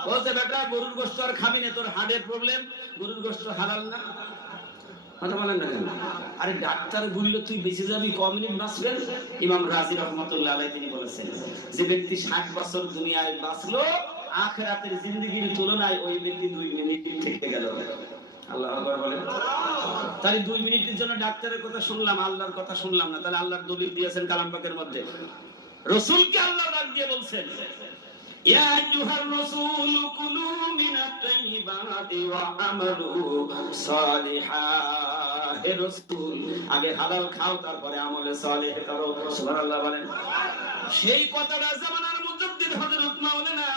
বলছে বেটা গরুর গোশত আর খাবি না, তোর হার্টের প্রবলেম, গরুর গোশত হালাল না। কথা বলেন না কেন? আরে ডাক্তার বলল তুই বেঁচে যাবি, ক মিনিট বাঁচবেন। ইমাম রাজি রাহমাতুল্লাহ আলাইহি তিনি বলেছেন, যে ব্যক্তি 60 বছর দুনিয়ায় বাঁচলো, আখিরাতের জিন্দেগির তুলনায় ওই ব্যক্তি 2 মিনিট থেকে গেল। আল্লাহু আকবার বলেন। তাহলে 2 মিনিটের জন্য ডাক্তারের কথা শুনলাম, আল্লাহর কথা শুনলাম না। তাহলে আল্লাহর দলিল দিয়েছেন কালাম পাকের মধ্যে। রাসূলকে আল্লাহ ডাক দিয়ে বলছেন, ইয়া আইয়ুহার রাসূল কুলু মিনাত তাইয়্যিবাতি ওয়া আমালু সালিহা। হে রাসূল, আগে হালাল খাও, তারপরে আমলে সালেহ করো। সুবহানাল্লাহ বলেন। সেই কথাটা জামানার মুজাদ্দিদ হযরত মাওলানা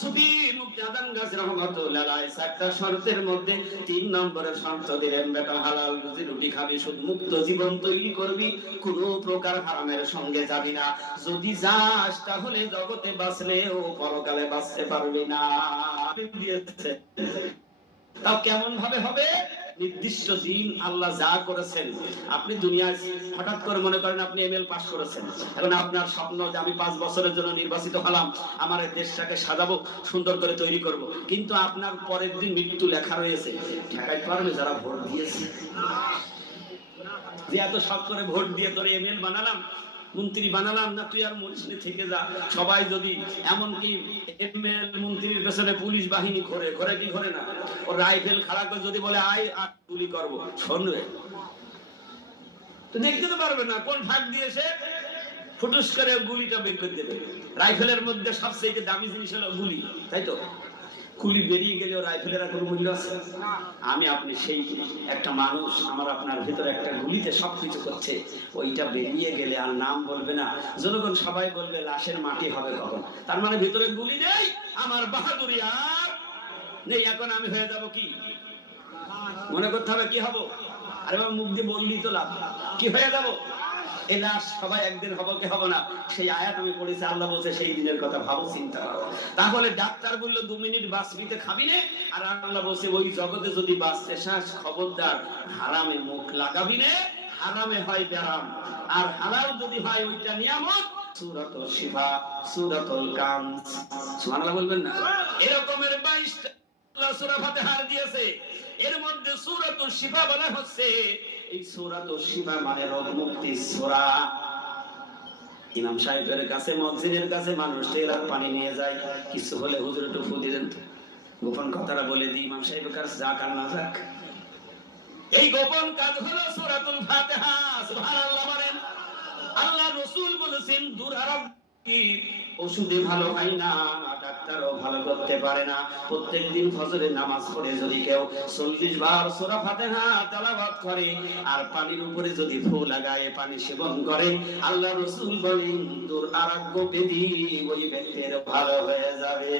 সুফি মুফতি আদম গাজী রাহমাতুল্লাহ আলাইহি 4টা শর্তের মধ্যে 3 নম্বরের শর্ত দিলেন, বেটা হালাল রুজি রুটি খাবি, সুদ মুক্ত জীবন তৈরি করবি, কোনো প্রকার হারামের সঙ্গে যাবি না। যদি যাস তাহলে জগতে বাঁচলেও পরকালে বাঁচতে পারবি না। তাও কেমন ভাবে হবে? নির্দিষ্ট দিন আল্লাহ যা করেছেন। আপনি দুনিয়ায় হঠাৎ করে মনে করেন আপনি এমএল পাস করেছেন, এখন আপনার স্বপ্ন যে আমি 5 বছরের জন্য নির্বাচিত হলাম, আমার এই দেশটাকে সাজাবো, সুন্দর করে তৈরি করব। কিন্তু আপনার পরের দিন মৃত্যু লেখা রয়েছে। ঠেকাইতে পারবে যারা ভোট দিয়েছে? যে এত শখ করে ভোট দিয়ে তোরে এমএল বানালাম, মন্ত্রী বানালাম না, তুই আর মরিস নে, থেকে যা। সবাই যদি এমনকি এমএল মন্ত্রীর পেছনে পুলিশ বাহিনী ঘোরে, ঘোরে কি ঘোরে না, ও রাইফেল খাড়া করে যদি বলে আয় আর গুলি করবো, শুনবে তো? দেখতে তো পারবে না কোন ফাঁক দিয়েছে, ফুটুস করে গুলিটা বের করে দেবে। রাইফেলের মধ্যে সবচেয়ে দামি জিনিস হলো গুলি, তাই তো? গুলি বেরিয়ে গেলেও রাইফেলের কোনো মূল্য আছে? আমি আপনি সেই একটা মানুষ, আমার আপনার ভিতরে একটা গুলিতে সবকিছু করছে, ওইটা বেরিয়ে গেলে আর নাম বলবে না, জনগণ সবাই বলবে লাশের মাটি হবে কখন। তার মানে ভিতরে গুলি নেই, আমার বাহাদুরি আর নেই। এখন আমি হয়ে যাব কি? মনে করতে হবে কি হব? আরে বাবা মুখ দিয়ে বললি তো লাভ, কি হয়ে যাব? এই লাশ সবাই একদিন হবো কি হবো না, সেই আয়াত আমি পড়েছি, আল্লাহ বলছে সেই দিনের কথা ভাবো, চিন্তা করো। তাহলে ডাক্তার বললো 2 মিনিট বাঁচবিতে খাবি নে, আর আল্লাহ বলছে ওই জগতে যদি বাঁচতে চাস খবরদার হারামে মুখ লাগাবি নে, হারামে হয় ব্যারাম, আর হালাল যদি হয় ওইটা নিয়ামত। সূরাতুল শিফা, সূরাতুল কানজ, সুবহানাল্লাহ বলবেন না? এরকমের 22টা আল্লাহ সূরা ফাতিহার দিয়েছে, এর মধ্যে সূরাতুল শিফা বলা হচ্ছে। এই সূরাতুল শিফা মানে রোগ মুক্তি সূরা। ইমাম সাহেবের কাছে, মুয়াজ্জিনের কাছে মানুষ তেলার পানি নিয়ে যায়, কিছু হলে হুজুর একটু ফু দিলেন তো, গোপন কথাটা বলে দিই, ইমাম সাহেবের কাছে যাক আর না যাক, এই গোপন কাজ হলো সূরাতুল ফাতিহা। সুবহানাল্লাহ বলেন। আল্লাহ রাসূল বলেছেন দুরারোগ্য ওষুধে ভালো হয় না, ডাক্তারও ভালো করতে পারে না। প্রত্যেকদিন ফজরের নামাজ পড়ে যদি কেউ 40 বার সূরা ফাতিহা তেলাওয়াত করে, আর পানির উপরে যদি ফু লাগায় পানি সেবন করে, আল্লাহ রাসূল বলেন দুরারোগ্য ব্যাধি ওই ব্যক্তির ভালো হয়ে যাবে।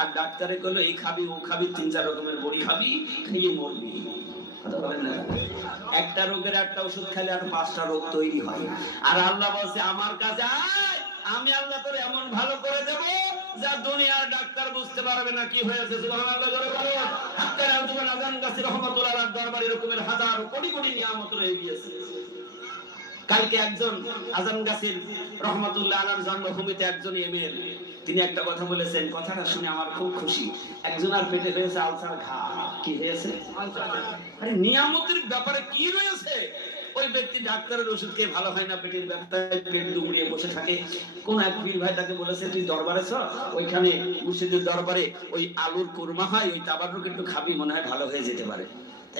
আর ডাক্তারে বলল এই খাবি ও খাবি, 3-4 রকমের বড়ি খাবি, খেয়ে মরবি। একটা রোগের একটা ওষুধ খেলে আর 5টা রোগ তৈরি হয়। আর আল্লাহ বলছে আমার কাছে আয়, আমি আল্লাহ তোরে এমন ভালো করে দেব যা দুনিয়ার ডাক্তার বুঝতে পারবে না কি হয়েছে। সুবহানাল্লাহ জোরে বলো। হাক্কার আব্দুল আযান গাছী রাহমাতুল্লাহ আলাইহির দরবারে এরকমের হাজার কোটি কোটি নিয়ামত রয়ে গিয়েছে। কালকে একজন আযান গাছীর রহমাতুল্লাহ আলাইহির জন্মভূমিতে একজন এমএল, তিনি একটা কথা বলেছেন, কথাটা শুনে আমার খুব খুশি। একজনের পেটে হয়েছে আলসার ঘা। কি হয়েছে? আলসার। আরে নিয়ামতের ব্যাপারে কি রয়েছে? ওই ব্যক্তি ডাক্তারের ওষুধ খেয়ে ভালো হয় না, পেটের ব্যথায় পেট দুমড়িয়ে বসে থাকে। কোন এক পীর ভাই তাকে বলেছে তুই দরবারে চল, ওইখানে মুর্শিদের দরবারে ওই আলুর কুরমা হয়, ওই তাবারুক একটু খাবি, মনে হয় ভালো হয়ে যেতে পারে।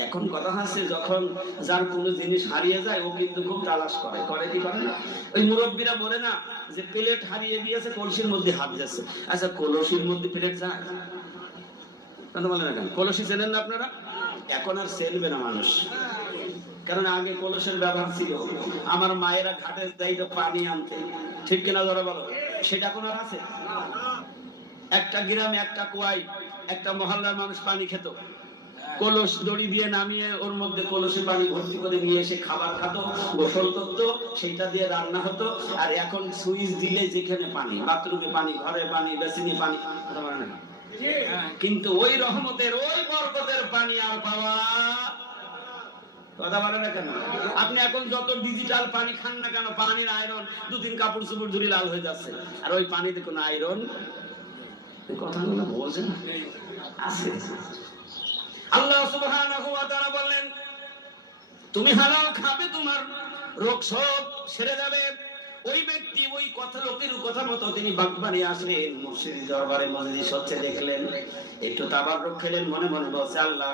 এখন কথা আছে, যখন যার কোনো জিনিস হারিয়ে যায় ও কিন্তু খুব তালাশ করে, করে কি করে না? ওই মুরব্বীরা বলে না যে প্লেট হারিয়ে দিয়েছে, কলসির মধ্যে হাত যাচ্ছে। আচ্ছা, কলসির মধ্যে প্লেট যায়? কথা বলে না কেন? কলসি চেনেন না আপনারা? এখন আর চেনবে না মানুষ, কারণ আগে কলসের ব্যবহার ছিল। আমার মায়েরা ঘাটে যাইতো পানি আনতে, ঠিক কিনা ধরে বলো? সেটা এখন আর আছে? একটা গ্রামে একটা কুয়ায় একটা মহল্লার মানুষ পানি খেত, কলস দড়ি দিয়ে নামিয়ে ওর মধ্যে কলসে পানি ভর্তি করে নিয়ে এসে খাবার খাতো, গোসল করতো, সেটা দিয়ে রান্না হতো। আর এখন সুইচ দিলে যেখানে পানি, বাথরুমে পানি, ঘরে পানি, বেসিনে পানি। কিন্তু ওই রহমতের, ওই বরকতের পানি আর পাওয়া, কথা বলে না কেন? আপনি এখন যত ডিজিটাল পানি খান না কেন, পানির আয়রন, দুদিন কাপড় চোপড় ধুলি লাল হয়ে যাচ্ছে। আর ওই পানিতে কোনো আয়রন, কথাগুলো বোঝেন আছে। আল্লাহ সুবহানাহু ওয়া তাআলা বললেন, তুমি হালাল খাবে, তোমার রোগ সব সেরে যাবে। ওই ব্যক্তি ওই কথা, লোকের কথা মতো তিনি বাগবানি আসলেন, মুর্শিদ দরবারে মজলিস হচ্ছে, দেখলেন, একটু তাবাররুক খেলেন, মনে মনে বলছে, আল্লাহ,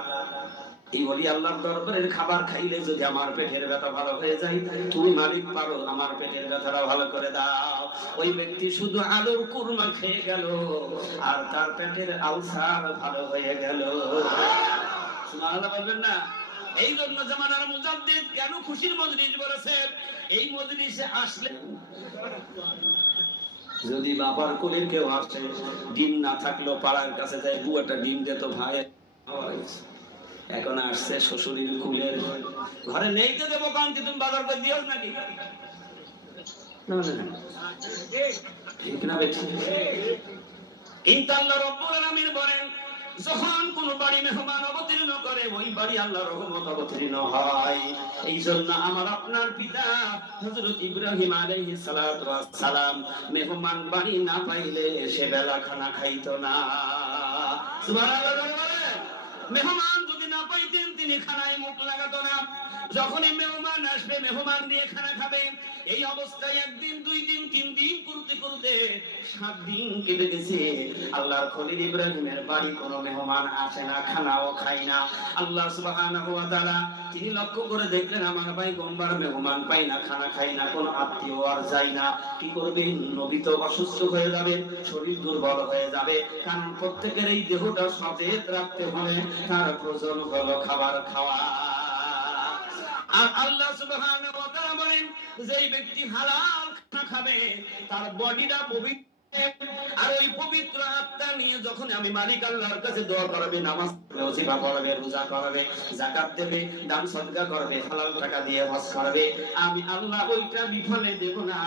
এই বলি আল্লাহর দরবারের খাবার খাইলে যদি আমার পেটের ব্যথা ভালো হয়ে যায়, তুমি মালিক পারো আমার পেটের ব্যথাটা ভালো করে দাও। ওই ব্যক্তি শুধু আলুর কুরমা খেয়ে গেল, আর তার পেটের আলসার ভালো হয়ে গেল। সুবহানাল্লাহ বলবেন না? এই জন্য জামানার মুজাদ্দিদ কেন খুশির মজলিস বলেছেন? এই মজলিসে আসলে যদি বাবার কোলের কেউ আসে, ডিম না থাকলেও পাড়ার কাছে যায়, বুয়াটা ডিম দে তো ভাই। এখন আসছে শ্বশুরের কুলের, ঘরে নেই তো দেবো কান্তি, তুমি বাজার করে দিও নাকি? ঠিক না বেঠি? কিন্তু আল্লাহ রাব্বুল আলামিন বলেন, যখন কোন বাড়ি মেহমান অবতীর্ণ করে, ওই বাড়ি আল্লাহর রহমত অবতীর্ণ হয়। এই জন্য আমার আপনার পিতা হযরত ইব্রাহিম আলাইহিস সালাতু ওয়াস সালাম মেহমান বাড়ি না পাইলে সে বেলা খানা খাইতো না। সুবহানাল্লাহ বলেন। মেহমান যদি না পাইতেন তিনি খানায় মুখ লাগাতো না। যখনই মেহমান আসবে, মেহমান দিয়ে খানা খাবে। এই অবস্থায় একদিন, দুই দিন, তিন দিন করতে করতে 7 দিন কেটে গেছে। আল্লাহর খলিল ইব্রাহিমের বাড়ি কোনো মেহমান আসে না, খানাও খায় না। আল্লাহ সুবহানাহু ওয়া তাআলা তিনি লক্ষ্য করে দেখলেন, আমার ভাই গম্বার মেহমান পাই না, খানা খাই না, কোনো আত্মীয় আর যায় না। কি করবেন? নবী তো অসুস্থ হয়ে যাবে, শরীর দুর্বল হয়ে যাবে। কারণ প্রত্যেকের এই দেহটা সতেজ রাখতে হলে তার প্রয়োজন হলো খাবার খাওয়া। আর আল্লাহ সুবহানাহু ওয়া তাআলা বলেন, যেই ব্যক্তি হালাল খানা খাবে তার বডিটা পবিত্র, আর ওই পবিত্র আত্মা নিয়ে যখন আমি মালিক আল্লাহর কাছে দোয়া করবে, নামাজ পড়বে, ওয়াজিফা করবে, রোজা করবে, যাকাত দেবে, দান সদকা করবে, হালাল টাকা দিয়ে হজ করবে, আমি আল্লাহ ওইটা বিফলে দেব না।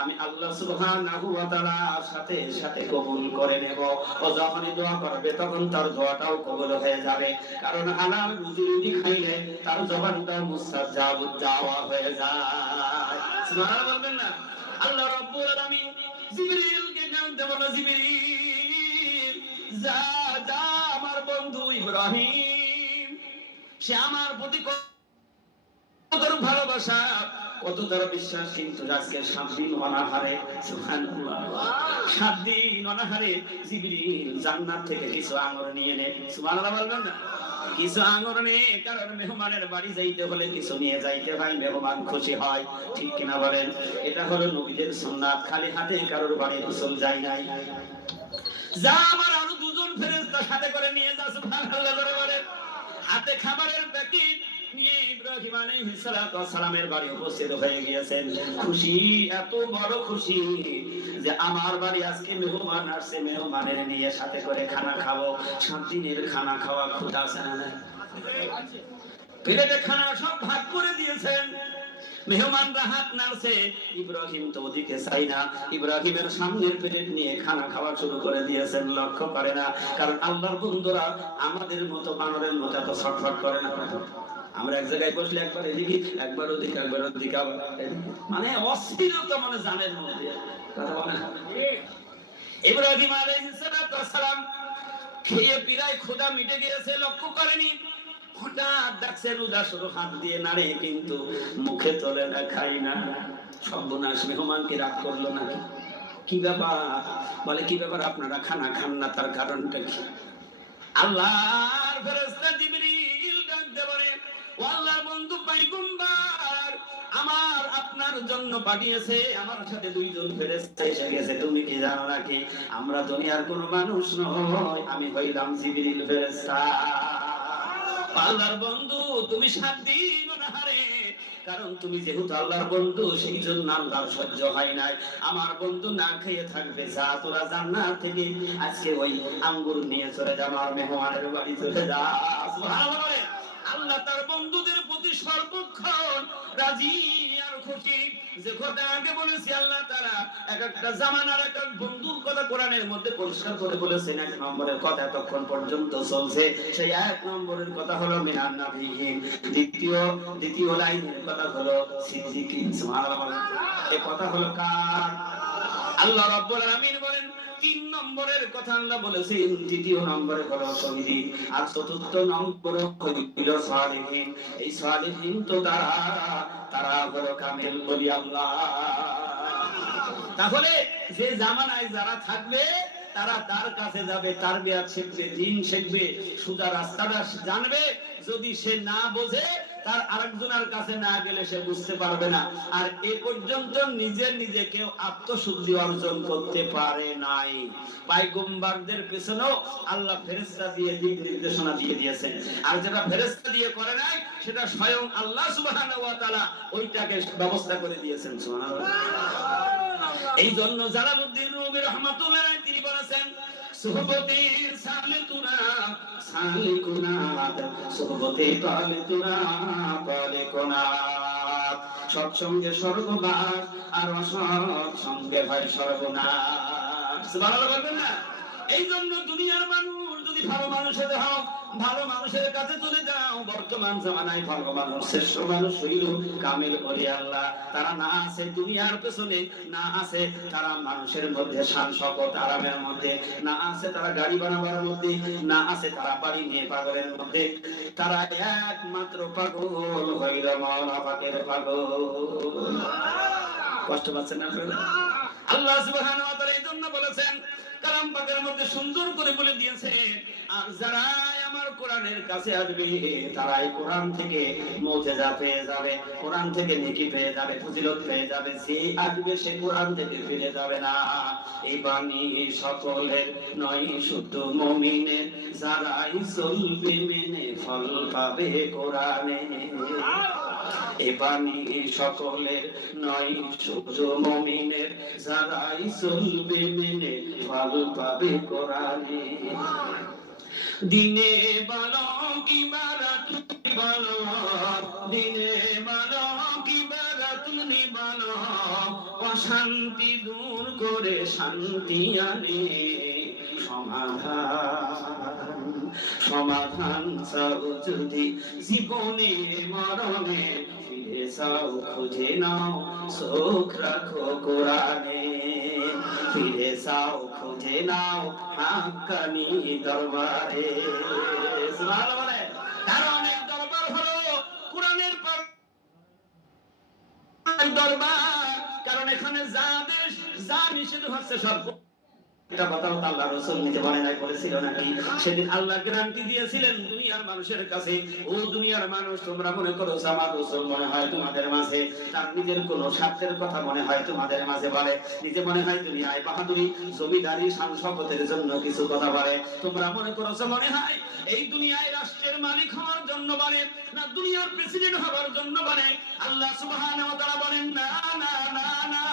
আমি আল্লাহ সুবহানাহু ওয়া তাআলা সাথে সাথে কবুল করে নেব। ও যখনই দোয়া করবে তখন তার দোয়াটাও কবুল হয়ে যাবে। কারণ হালাল রুজি খাইলে তার জবানটা মুস্তাজাব দাওয়া হয়ে যায়। সুবহানাল্লাহ বলবেন না? আল্লাহ রাব্বুল আলামিন জিবরিলকে জানতে বলো, জিবরিল যা যা আমার বন্ধু ইব্রাহিম, সে আমার প্রতি কত ভালোবাসা, কত তার বিশ্বাস, কিন্তু আজকে 7 দিন অনাহারে। সুবহানাল্লাহ, 7 দিন অনাহারে। জিবরিল জান্নাত থেকে কিছু আঙ্গুর নিয়ে নে। সুবহানাল্লাহ বলবেন না? কিছু আঙ্গুর নে, কারণ মেহমানের বাড়ি যাইতে হলে কিছু নিয়ে যাইতে হয়, মেহমান খুশি হয়, ঠিক কিনা বলেন? এটা হলো নবীদের সুন্নাত। খালি হাতে কারোর বাড়ি রাসূল যায় নাই। যা আমার আরো 2 জন ফেরেশতা সাথে করে নিয়ে যা। সুবহানাল্লাহ বলেন। হাতে খাবারের প্যাকেট নিয়ে ইব্রাহিম আলাইহিস সালাতু ওয়াস সালামের বাড়ি উপস্থিত হয়ে গিয়েছেন। খুশি, এত বড় খুশি যে আমার বাড়ি আজকে মেহমান আসছে, মেহমানের নিয়ে সাথে করে খানা খাবো। 7 দিনের খানা খাওয়া ক্ষুধা আছে না? প্লেটে খানা সব ভাগ করে দিয়েছেন, মেহমানরা হাত নাড়ছে, ইব্রাহিম তো ওদিকে চাই না, ইব্রাহিমের সামনের প্লেট নিয়ে খানা খাওয়া শুরু করে দিয়েছেন। লক্ষ্য করে না, কারণ আল্লাহর বন্ধুরা আমাদের মতো বানরের মতো এত ছটফট করে না। আমরা এক জায়গায় বসলে একবার এদিকে, একবার ওদিকে, একবার ওদিকে, মানে অস্থিরতা, মানে জানের মধ্যে কথা বলে না। ইব্রাহিম আলাইহিস সালাম খেয়ে পিরায় ক্ষুধা মিটে গিয়েছে, লক্ষ্য করেনি। হঠাৎ ডাকছেন, উদাস হাত দিয়ে নাড়ে, কিন্তু মুখে তোলে না, খাই না। সর্বনাশ, মেহমান কি রাগ করলো নাকি? কি ব্যাপার? বলে, কি ব্যাপার আপনারা খানা খান না, তার কারণটা কি? আল্লাহর ফেরেশতা জিবরিল ডাক দেব, বলে, ও আল্লাহর বন্ধু পয়গম্বর, আমার আপনার জন্য পাঠিয়েছে, আমার সাথে দুইজন ফেরেশতা এসে গেছে। তুমি কি জানো নাকি আমরা দুনিয়ার কোনো মানুষ নই, আমি হইলাম জিবরিল ফেরেশতা। আল্লাহর বন্ধু তুমি শান্তি মনাহারে, কারণ তুমি যেহেতু আল্লাহর বন্ধু সেই জন্য আল্লাহর সহ্য হয় নাই। আমার বন্ধু না খেয়ে থাকবে, যা তোরা জান্নাত থেকে আজকে ওই আঙ্গুর নিয়ে চলে যা, আমার মেহমানের বাড়ি চলে যা। সুবহানাল্লাহ। আল্লাহ তার বন্ধুদের প্রতি সর্বক্ষণ রাজি আর খুশি। যে কথা আগে বলেছি, আল্লাহ তাআলা এক একটা জামানার এক এক বন্ধুর কথা কোরআনের মধ্যে পরিষ্কার করে বলেছেন। এক নম্বরের কথা এতক্ষণ পর্যন্ত চলছে, সেই এক নম্বরের কথা হলো মিনান নাবিয়িন। দ্বিতীয় লাইনের কথা হলো সিদ্দিকিন। সুবহানাল্লাহ। এই কথা হলো কার? আল্লাহ রাব্বুল আলামিন বলেন 3 নম্বরের কথা আল্লাহ বলেছেন, দ্বিতীয় নম্বরে হলো শহীদিন, আর চতুর্থ নম্বরে হইল সালেহিন। এই সালেহিন তো তারা হলো কামেল বলি আল্লাহ। তাহলে যে জামানায় যারা থাকবে তারা তার কাছে যাবে, তারবিয়াত শিখবে, দ্বীন শিখবে, সোজা রাস্তাটা জানবে। যদি সে না বোঝে, তার আরেকজনের কাছে না গেলে সে বুঝতে পারবে না। আর এ পর্যন্ত নিজে কেউ আত্মশুদ্ধি অর্জন করতে পারে নাই। পয়গম্বরদের পেছনেও আল্লাহ ফেরেশতা দিয়ে দিক নির্দেশনা দিয়ে দিয়েছেন, আর যেটা ফেরেশতা দিয়ে করে নাই সেটা স্বয়ং আল্লাহ সুবহানাহু ওয়া তাআলা ওইটাকে ব্যবস্থা করে দিয়েছেন। সুবহানাল্লাহ। এই জন্য জালালউদ্দিন রুমি রাহমাতুল্লাহ আলাইহি তিনি বলেছেন, সুহবতে সালিকুনা সুহবতে তালিকুনা তালিকুনা, সৎসঙ্গে স্বর্গবাস আর অসৎ সঙ্গে হয় সর্বনাশ। সুবহানাল্লাহ বলবেন না? এই জন্য দুনিয়ার মানুষ যদি ভালো মানুষের হও, ভালো মানুষের কাছে চলে যাও। বর্তমান জামানায় ভালো মানুষ, শ্রেষ্ঠ মানুষ হইল কামেল ওলি আল্লাহ। তারা না আছে দুনিয়ার পেছনে, না আছে তারা মানুষের মধ্যে শান শওকত আরামের মধ্যে, না আছে তারা গাড়ি বানাবার মধ্যে, না আছে তারা বাড়ি নিয়ে পাগলের মধ্যে। তারা একমাত্র পাগল হইল মাওলা পাকের পাগল। কষ্ট পাচ্ছেন আপনারা? আল্লাহ সুবহানাহু ওয়া তাআলা এই জন্য বলেছেন, কালাম পাকের মধ্যে সুন্দর করে বলে দিয়েছে, আর যারা আমার কোরআনের কাছে আসবে তারাই কোরআন থেকে মুজিজা পেয়ে যাবে, কোরআন থেকে নেকি পেয়ে যাবে, ফজিলত পেয়ে যাবে। যে আসবে সে কোরআন থেকে ফিরে যাবে না। এই বাণী সকলের নয়, শুধু মুমিনের, যারাই চলবে মেনে ফল পাবে কোরআনে। এ বাণী সকলের নয়, শুধু মুমিনের, যারাই চলবে মেনে ফল পাবে কোরআনে। দিনে বলো কি বারাতুনি বলো, দিনে বলো কি বারাতুনি বলো, অশান্তি দূর করে শান্তি আনে সমাধান চাও যদি জীবনে মরণে, ফিরে যাও খুঁজে নাও চোখ রাখো কোরআনে, ফিরে যাও খুঁজে নাও হাক্কানি দরবারে। সুবহানাল্লাহ বলে। তার অনেক দরবার হলো কোরআনের দরবার, কারণ এখানে যা আদেশ যা নিষেধ হচ্ছে সব। এটা কথাও তো আল্লাহ রাসূল নিজে বলে নাই, বলেছিল নাকি? সেদিন আল্লাহ গ্যারান্টি দিয়েছিলেন দুনিয়ার মানুষের কাছে, ও দুনিয়ার মানুষ, তোমরা মনে করো আমার রাসূল মনে হয় তোমাদের মাঝে তার নিজের কোন স্বার্থের কথা মনে হয় তোমাদের মাঝে বলে, নিজে মনে হয় দুনিয়ায় বাহাদুরি জমিদারি শান শওকতের জন্য কিছু কথা বলে। তোমরা মনে করো মনে হয় এই দুনিয়ায় রাষ্ট্রের মালিক হওয়ার জন্য বলে, না দুনিয়ার প্রেসিডেন্ট হওয়ার জন্য বলে। আল্লাহ সুবহানাহু ওয়া তাআলা বলেন, না না না না,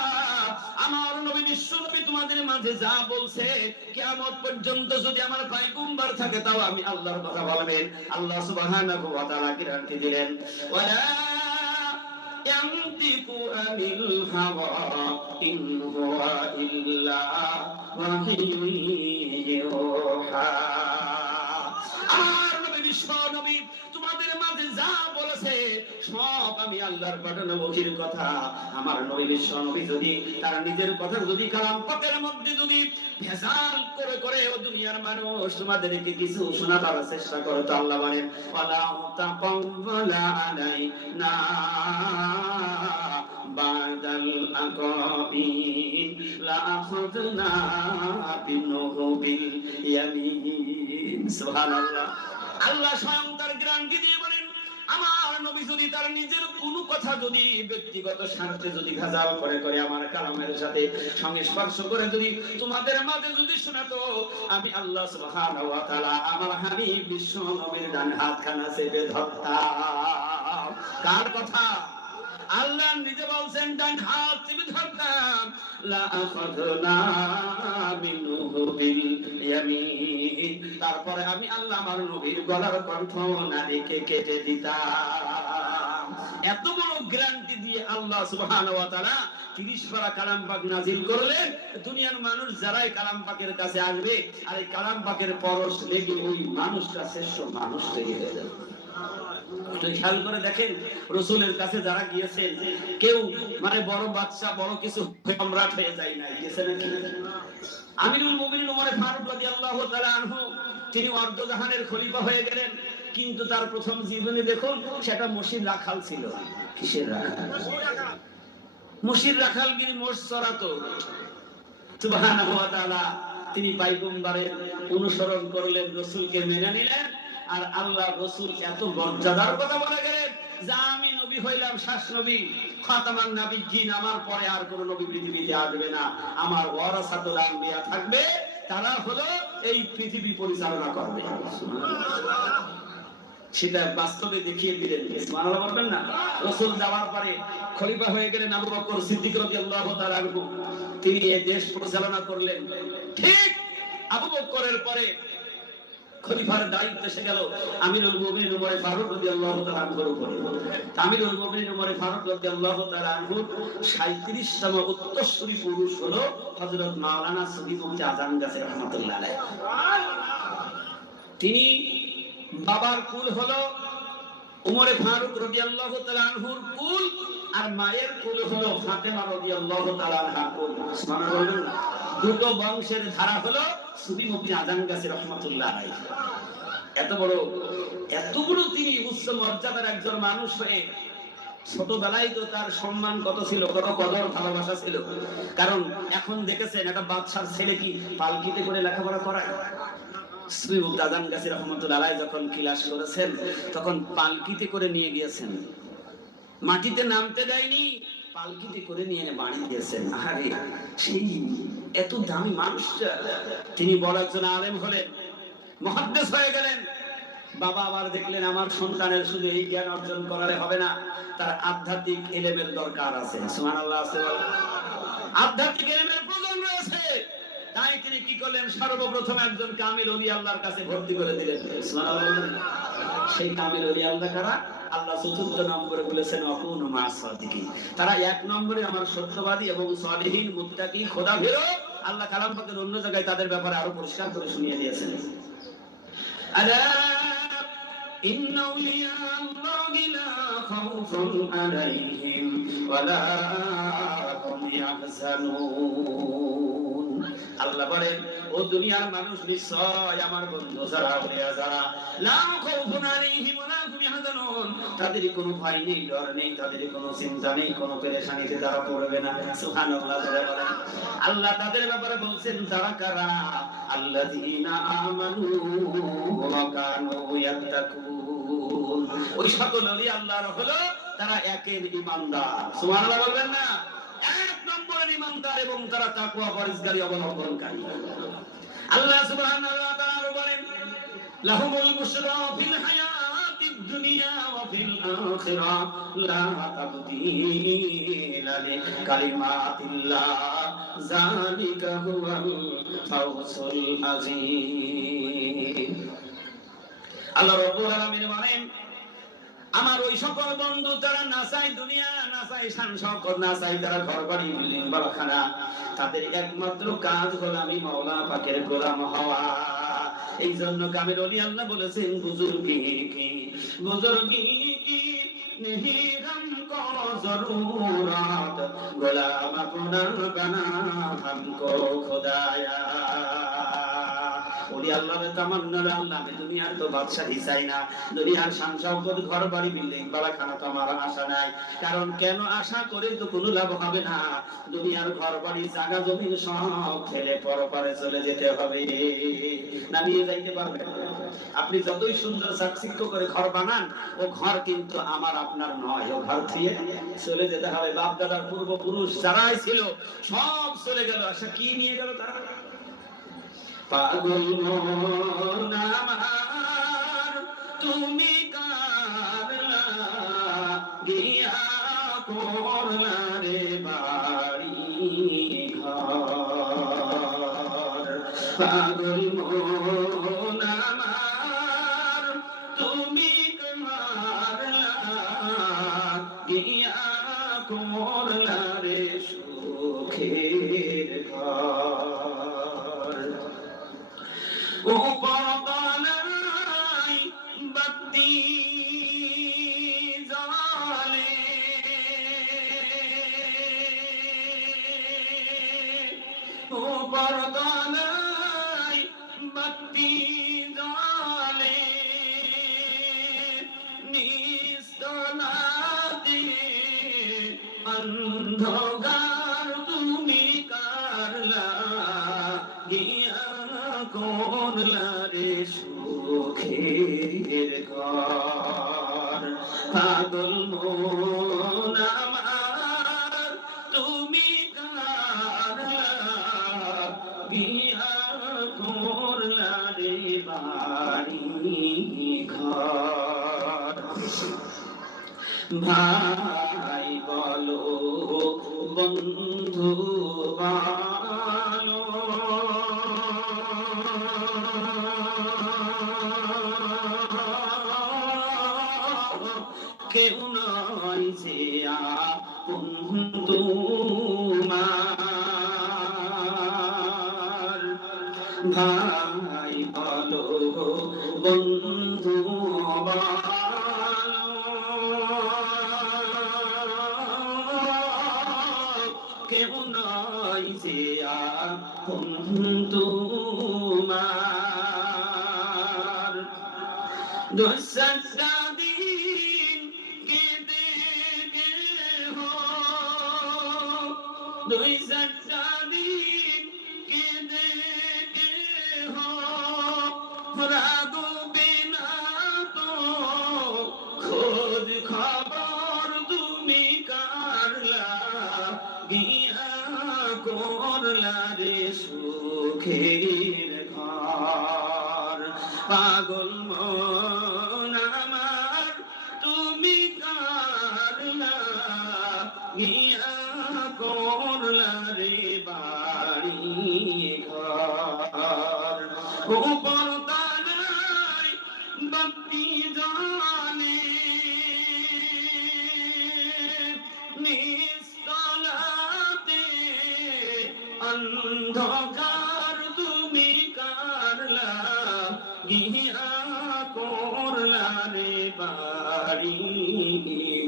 আমার নবী বিশ্ব নবী তোমাদের মাঝে যা বলছে, কিয়ামত পর্যন্ত যদি আমার পয়গম্বর থাকে তাও আমি আল্লাহর কথা বলবেন। আল্লাহ সুবহানাহু ওয়া তাআলা গ্যারান্টি দিলেন, ওয়ালা ইয়ানতিকু আনিল হাওয়া ইন হুয়া ইল্লা ওয়াহিয়ুন ইউহা। আমার নবী বিশ্ব নবী তোমাদের মাঝে যা বলেছে সব আমি আল্লাহর পাঠানো ওহির কথা। আমার নবী বিশ্ব নবী যদি তার নিজের কথা যদি কালাম পাকের মধ্যে যদি ভেজাল করে করে ও দুনিয়ার মানুষ তোমাদেরকে কিছু শোনাবার চেষ্টা করে, তো আল্লাহ বলেন, ওয়ালা তাকাওয়ালা আলাইনা বাদাল আকাবিন লা আখাযনা বিনহু বিল ইয়ামিন। সুবহানাল্লাহ। আল্লাহ স্বয়ং তার গ্যারান্টি দিয়ে বলেন, নবী যদি তার নিজের কোনো কথা যদি ব্যক্তিগত স্বার্থে যদি ভেজাল করে করে আমার কালামের সাথে সংস্পর্শ করে যদি তোমাদের মাঝে যদি শোনাতো, আমি আল্লাহ সুবহানাহু ওয়া তাআলা আমার হাবিব বিশ্ব নবীর ডান হাতখানা চেপে ধরতাম। কার কথা? আল্লাহ নিজে বলছেন ডান হাত চেপে ধরতাম। লা আখাযনা মিনহু বিল ইয়ামিন, তারপরে আমি আল্লাহ আমার নবীর গলার কণ্ঠ নারীকে কেটে দিতাম। এত বড় গ্যারান্টি দিয়ে আল্লাহ সুবহানাহু ওয়া তাআলা 30 পারা কালাম পাক নাযিল করলেন। দুনিয়ার মানুষ যারাই কালাম পাকের কাছে আসবে আর এই কালাম পাকের পরশ লেগে ওই মানুষটা শ্রেষ্ঠ মানুষ তৈরি হয়ে যাবে। খেয়াল করে দেখেন, রসুলের কাছে যারা গিয়েছেন কেউ মানে বড় বাদশা বড় কিছু সম্রাট হয়ে যায় না, গিয়েছে নাকি? আমিরুল মুমিনিন ওমর ফারুক রাদিয়াল্লাহু তাআলা আনহু তিনি অর্ধজাহানের খলিফা হয়ে গেলেন, কিন্তু তার প্রথম জীবনে দেখুন সেটা মসজিদ রাখাল ছিল। কিসের রাখাল? মসজিদ রাখালগিরি মোষ চড়াতো। সুবহানাহু ওয়া তাআলা তিনি পয়গম্বরের অনুসরণ করলেন, রাসূলকে মেনে নিলেন। আর আল্লাহ রাসূল এত মর্যাদার কথা বলে গেলেন যে আমি নবী হইলাম শেষ নবী, খাতামান নবিয়্যিন, আমার পরে আর কোন নবী পৃথিবীতে আসবে না, আমার ওয়ারাসাতুল আম্বিয়া থাকবে, তারা হলো এই পৃথিবী পরিচালনা করবে। সেটা বাস্তবে দেখিয়ে দিলেন। সুবহানাল্লাহ বলবেন না? রাসূল যাওয়ার পরে খলিফা হয়ে গেলেন আবু বকর সিদ্দিক রাদিয়াল্লাহু তাআলা আনহু, তিনি এই দেশ পরিচালনা করলেন। ঠিক আবু বকরের পরে খলিফার দায়িত্ব এসে গেল আমিরুল মুমিনিন ওমর ফারুক রাদিয়াল্লাহু তাআলা আনহুর উপরে। আমিরুল মুমিনিন ওমর ফারুক রাদিয়াল্লাহু তাআলা আনহুর 37তম উত্তরসূরি পুরুষ হলো হযরত মাওলানা সুফি মুফতি আজম গাছী রাহমাতুল্লাহ আলাইহি। তিনি বাবার কুল হলো ওমর ফারুক রাদিয়াল্লাহু তাআলা আনহুর কুল, আর মায়ের কুল হলো ফাতেমা রাদিয়াল্লাহু তাআলা আনহার কুল। সুবহানাল্লাহ। দুটো বংশের ধারা হলো সুফি মুফতি আজম গাছী রাহমাতুল্লাহ আলাইহি। এত বড় তিনি উচ্চ মর্যাদার একজন মানুষ হয়ে ছোটবেলায় তো তার সম্মান কত ছিল, কত কদর ভালোবাসা ছিল। কারণ এখন দেখেছেন একটা বাদশার ছেলে কি পালকিতে করে লেখাপড়া করায়? সুফি মুফতি আজম গাছী রাহমাতুল্লাহ আলাইহি যখন ক্লাস করেছেন তখন পালকিতে করে নিয়ে গিয়েছেন, মাটিতে নামতে দেয়নি, পালকিতে করে নিয়ে বাড়ি দিয়েছেন। আরে সেই এত দামি মানুষটা তিনি বড় একজন আলেম হলেন, মুহাদ্দিস হয়ে গেলেন। বাবা আবার দেখলেন আমার সন্তানের শুধু এই জ্ঞান অর্জন করালে হবে না, তার আধ্যাত্মিক ইলমের দরকার আছে। সুবহানাল্লাহ। আধ্যাত্মিক ইলমের প্রয়োজন রয়েছে। তাই তিনি কি করলেন, সর্বপ্রথম একজন কামিল ওলি আল্লাহর কাছে ভর্তি করে দিলেন। সুবহানাল্লাহ। সেই কামিল ওলি আল্লাহ কারা? আল্লাহ চতুর্থ নম্বরে বলেছেন ওয়াকুনু মা'আস সাদিকিন, তারা এক নম্বরে আমার সত্যবাদী এবং সালিহিন মুত্তাকি খোদাভীরু। আল্লাহ কালাম পাকের অন্য জায়গায় তাদের ব্যাপারে আরো পরিষ্কার করে শুনিয়ে দিয়েছেন। আলা ইন্না আউলিয়া আল্লাহি লা খাউফুন আলাইহিম ওয়া লা হুম ইয়াহজানুন। আল্লাহ বলেন ও দুনিয়ার মানুষ, নিশ্চয় আমার বন্ধু যারা আউলিয়া যারা, লা খাউফুন আলাইহিম ওয়া লা হুম ইয়াহজানুন, তাদের কোনো ভয় নেই, ডর নেই, তাদের কোনো চিন্তা নেই, কোনো পেরেশানিতে তারা পড়বে না। সুবহানাল্লাহ বলেন। আল্লাহ তাদের ব্যাপারে বলছেন তারা কারা? আল্লাযীনা আমানু ওয়া কানু ইয়াত্তাকুন। ওই সকল ওলি আল্লাহর হলো তারা একের ঈমানদার। সুবহানাল্লাহ বলবেন না? এক নম্বরের ঈমানদার এবং তারা তাকওয়া পরহেজগারি অবলম্বনকারী। আল্লাহ সুবহানাহু ওয়া তাআলা বলেন লাহুমুল বুশরা ফিল হায়াতিদ দুনিয়া ওয়া ফিল আখিরাহ লা তাবদীলা লিকালিমাতিল্লাহ যালিকা হুয়াল ফাওজুল আযীম। আল্লাহ রাব্বুল আলামিন বলেন আমার ওই সকল বন্ধু তারা না চাই দুনিয়া, না চাই শান শওকত, না চাই তারা ঘরবাড়ি বিল্ডিং বাড়াখানা, তাদের একমাত্র কাজ হলো আমি মাওলা পাকের গোলাম হওয়া। এই জন্য কামিল ওলি আল্লাহ বলেছেন বুজুর্গি কি नहीं हमको जरूरत गुलाम अपना बना हमको खुदाया। ওলি আল্লাহর তামান্না, আল্লাহ আমি দুনিয়ার তো বাদশাহী চাই না, দুনিয়ার শান শওকত ঘর বাড়ি বিল্ডিং বাড়াখানা তো আমার আশা নাই। কারণ কেন আশা করে তো কোনো লাভ হবে না, দুনিয়ার ঘর বাড়ি জায়গা জমিন সব ফেলে পরপারে চলে যেতে হবে, না নিয়ে যাইতে পারবেন। আপনি যতই সুন্দর চাকচিক্য করে ঘর বানান, ও ঘর কিন্তু আমার আপনার নয়, ও ঘর থেকে চলে যেতে হবে। বাপ দাদার পূর্বপুরুষ যারাই ছিল সব চলে গেল, আশা কি নিয়ে গেল তারা? পাগল মন আমার তুমি কার লাগিয়া করলা রে বাড়ি ঘর, পাগল মন আমার তুমি কার লাগিয়া করলা রে সুখের ঘর। উপর তলায় বাতি জ্বলে, উপর তলায় বাতি জ্বলে, নিস্তলাতে অন্ধকার তুমি কার লাগিয়া করলা রে সুখের ঘর, পাগল মন আমার তুমি কার লাগিয়া করলা রে বাড়ি ঘর। ভাই বলো বন্ধু বলো, কেউ নয় যে আপন তোমার। ভাই বলো বন্ধু বলো, কেউ নয় যে আপন তোমার। দুঃসারটা দিন কেঁদে গেহ, দুই চারটা দিন কেঁদে গেহ, রাগবে না তো খোঁজ খবর তুমি কার লাগিয়া করলা রে সুখের ঘর, পাগল মন আমার তুমি কার লাগিয়া করলা রে বাড়ি ঘর। উপর তলায় বাতি জ্বলে, নিস্তলাতে অন্ধকার তুমি কার লাগিয়া করলা রে বাড়ি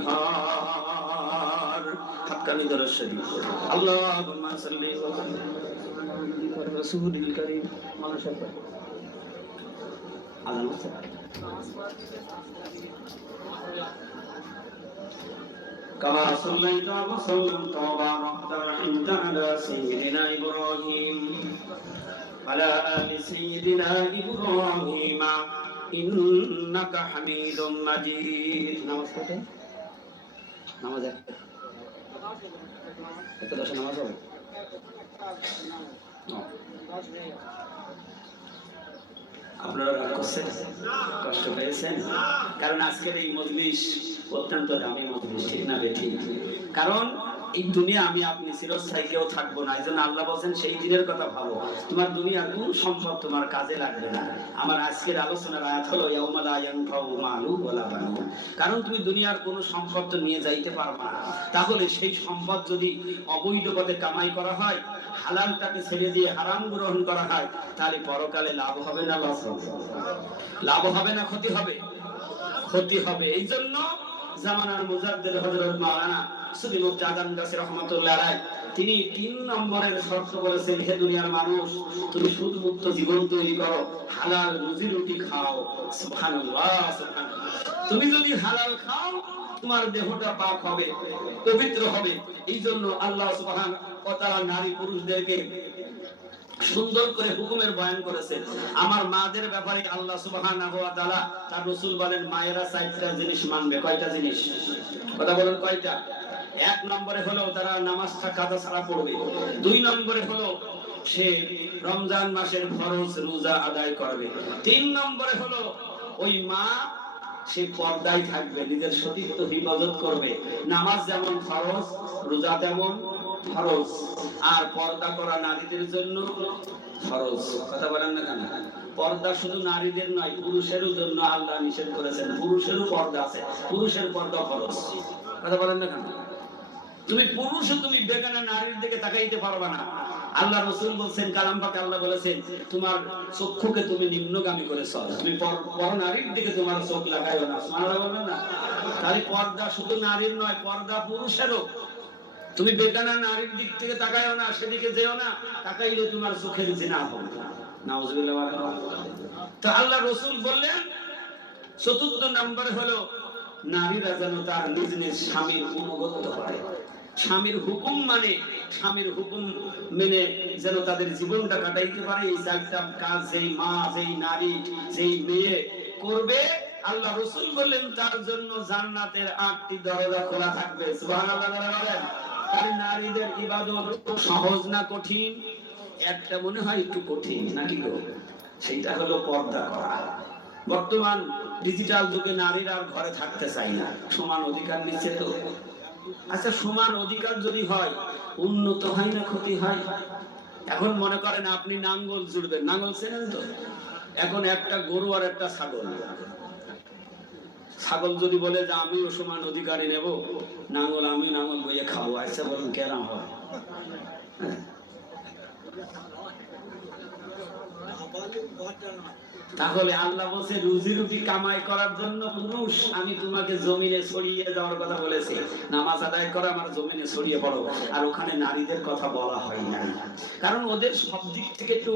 ঘর। হাক্কানি দরুদ শরীফ। আল্লাহুম্মা সাল্লি ওয়া সাল্লিম আলা রাসূলিল কারীম। মানুষের আল্লাহ كما صليت وسلمت وباركت وأنعمت على سيدنا إبراهيم وعلى آل سيدنا إبراهيم إنك حميد مجيد. نمازকে নামাজ একটা দশে নামাজ হবে। আপনারা রাগ করছেন, কষ্ট পেয়েছেন? কারণ আজকের এই মজলিস অত্যন্ত দামি মজলিস, ঠিক না বেঠিক? কারণ এই দুনিয়া আমি আপনি চিরস্থায়ী কেউ থাকবো না। এই জন্য আল্লাহ বলছেন সেই দিনের কথা ভালো, তোমার দুনিয়ার কোন সম্পদ তোমার কাজে লাগবে না। আমার আজকের আলোচনার আয়াত হলো ইয়াউমা লা ইয়ানফাউ মালু ওয়ালা বানুন। কারণ তুমি দুনিয়ার কোন সম্পদ তো নিয়ে যাইতে পারবা না। তাহলে সেই সম্পদ যদি অবৈধ পথে কামাই করা হয়, হালালটাকে ছেড়ে দিয়ে হারাম গ্রহণ করা হয়, তাহলে পরকালে লাভ হবে না লস হবে? লাভ হবে না ক্ষতি হবে? ক্ষতি হবে। এই জন্য জামানার মুজাদ্দিদ হযরত মাওলানা সুফি মুফতি আদম গাছী রাহমাতুল্লাহ আলাইহি তিনি 3 নম্বরের শর্ত বলেছেন, হে দুনিয়ার মানুষ, তুমি সুদমুক্ত জীবন তৈরি করো, হালাল রুজি রুটি খাও। সুবহানাল্লাহ, সুবহানাল্লাহ। তুমি যদি হালাল খাও, তোমার দেহটা পাক হবে, পবিত্র হবে। এই জন্য আল্লাহ সুবহানাহু ওয়া তাআলা নারী পুরুষদেরকে সুন্দর করে হুকুমের বয়ান করেছেন। আমার মাদের ব্যাপারে আল্লাহ সুবহানাহু ওয়া তাআলা তার রাসূল বলেন, মায়েরা 4টা জিনিস মানবে। কয়টা জিনিস? কথা বলেন, কয়টা? 1 নম্বরে হলো তারা নামাজটা কাজা ছাড়া পড়বে। 2 নম্বরে হলো সে রমজান মাসের ফরজ রোজা আদায় করবে। 3 নম্বরে হলো ওই মা সে পর্দায় থাকবে, নিজের সতীত্ব হিফাজত করবে। নামাজ যেমন ফরজ, রোজা তেমন ফরজ, আর পর্দা করা নারীদের জন্য ফরজ। কথা বলেন না কেন? পর্দা শুধু নারীদের নয়, পুরুষেরও জন্য আল্লাহ নিষেধ করেছেন। পুরুষেরও পর্দা আছে, পুরুষের পর্দা ফরজ। কথা বলেন না কেন? তুমি পুরুষ, তুমি বেগানা নারীর দিকে তাকাইতে পারবে না। আল্লাহ রাসূল বলেন, কালাম পাকে আল্লাহ বলেছেন, তোমার চক্ষুকে তুমি নিম্নগামী করেছো, তুমি পর নারীর দিকে তোমার চোখ লাগাইও না। সুবহানাল্লাহ বলবেন না? তাহলে পর্দা শুধু নারীর নয়, পর্দা পুরুষেরও। তুমি বেগানা নারীর দিক থেকে তাকাইও না, সেদিকে যেও না, তাকাইলে তোমার চোখের জিনা হবে। নাউজুবিল্লাহ। তো আল্লাহ রাসূল বললেন, 4র্থ নম্বরে হলো নারীরা যেন তার নিজ নিজ স্বামীর অনুগত হয়। স্বামীর হুকুম মানে স্বামীর হুকুম মেনে যেন তাদের জীবনটা কাটাইতে পারে। এই 4টা কাজ যেই মা, যেই নারী, যেই মেয়ে করবে, আল্লাহ রাসূল বললেন তার জন্য জান্নাতের 8টি দরজা খোলা থাকবে। সুবহানাল্লাহ বলেন। তাই নারীদের ইবাদত সহজ না কঠিন? একটা মনে হয় একটু কঠিন, নাকি গো? সেটা হলো পর্দা করা। বর্তমান ডিজিটাল যুগে নারীরা আর ঘরে থাকতে চায় না, সমান অধিকার নিচ্ছে তো। আচ্ছা, সমান অধিকার যদি হয়, উন্নত হয় না ক্ষতি হয়? এখন মনে করেন আপনি নাঙ্গল জুড়বেন, নাঙ্গল চেনেন তো? এখন একটা গরু আর একটা ছাগল, ছাগল যদি বলে যে আমিও সমান অধিকারী নেব, নাঙ্গল আমি নাঙ্গল বইয়ে খাবো, আচ্ছা বলুন কেরাম হয়? তাহলে আল্লাহ বলছে, রুজি রুটি কামাই করার জন্য পুরুষ আমি তোমাকে জমিনে ছড়িয়ে যাওয়ার কথা বলেছি, নামাজ আদায় করে আমার জমিনে ছড়িয়ে পড়ো। আর ওখানে নারীদের কথা বলা হয় না, কারণ ওদের সব দিক থেকে একটু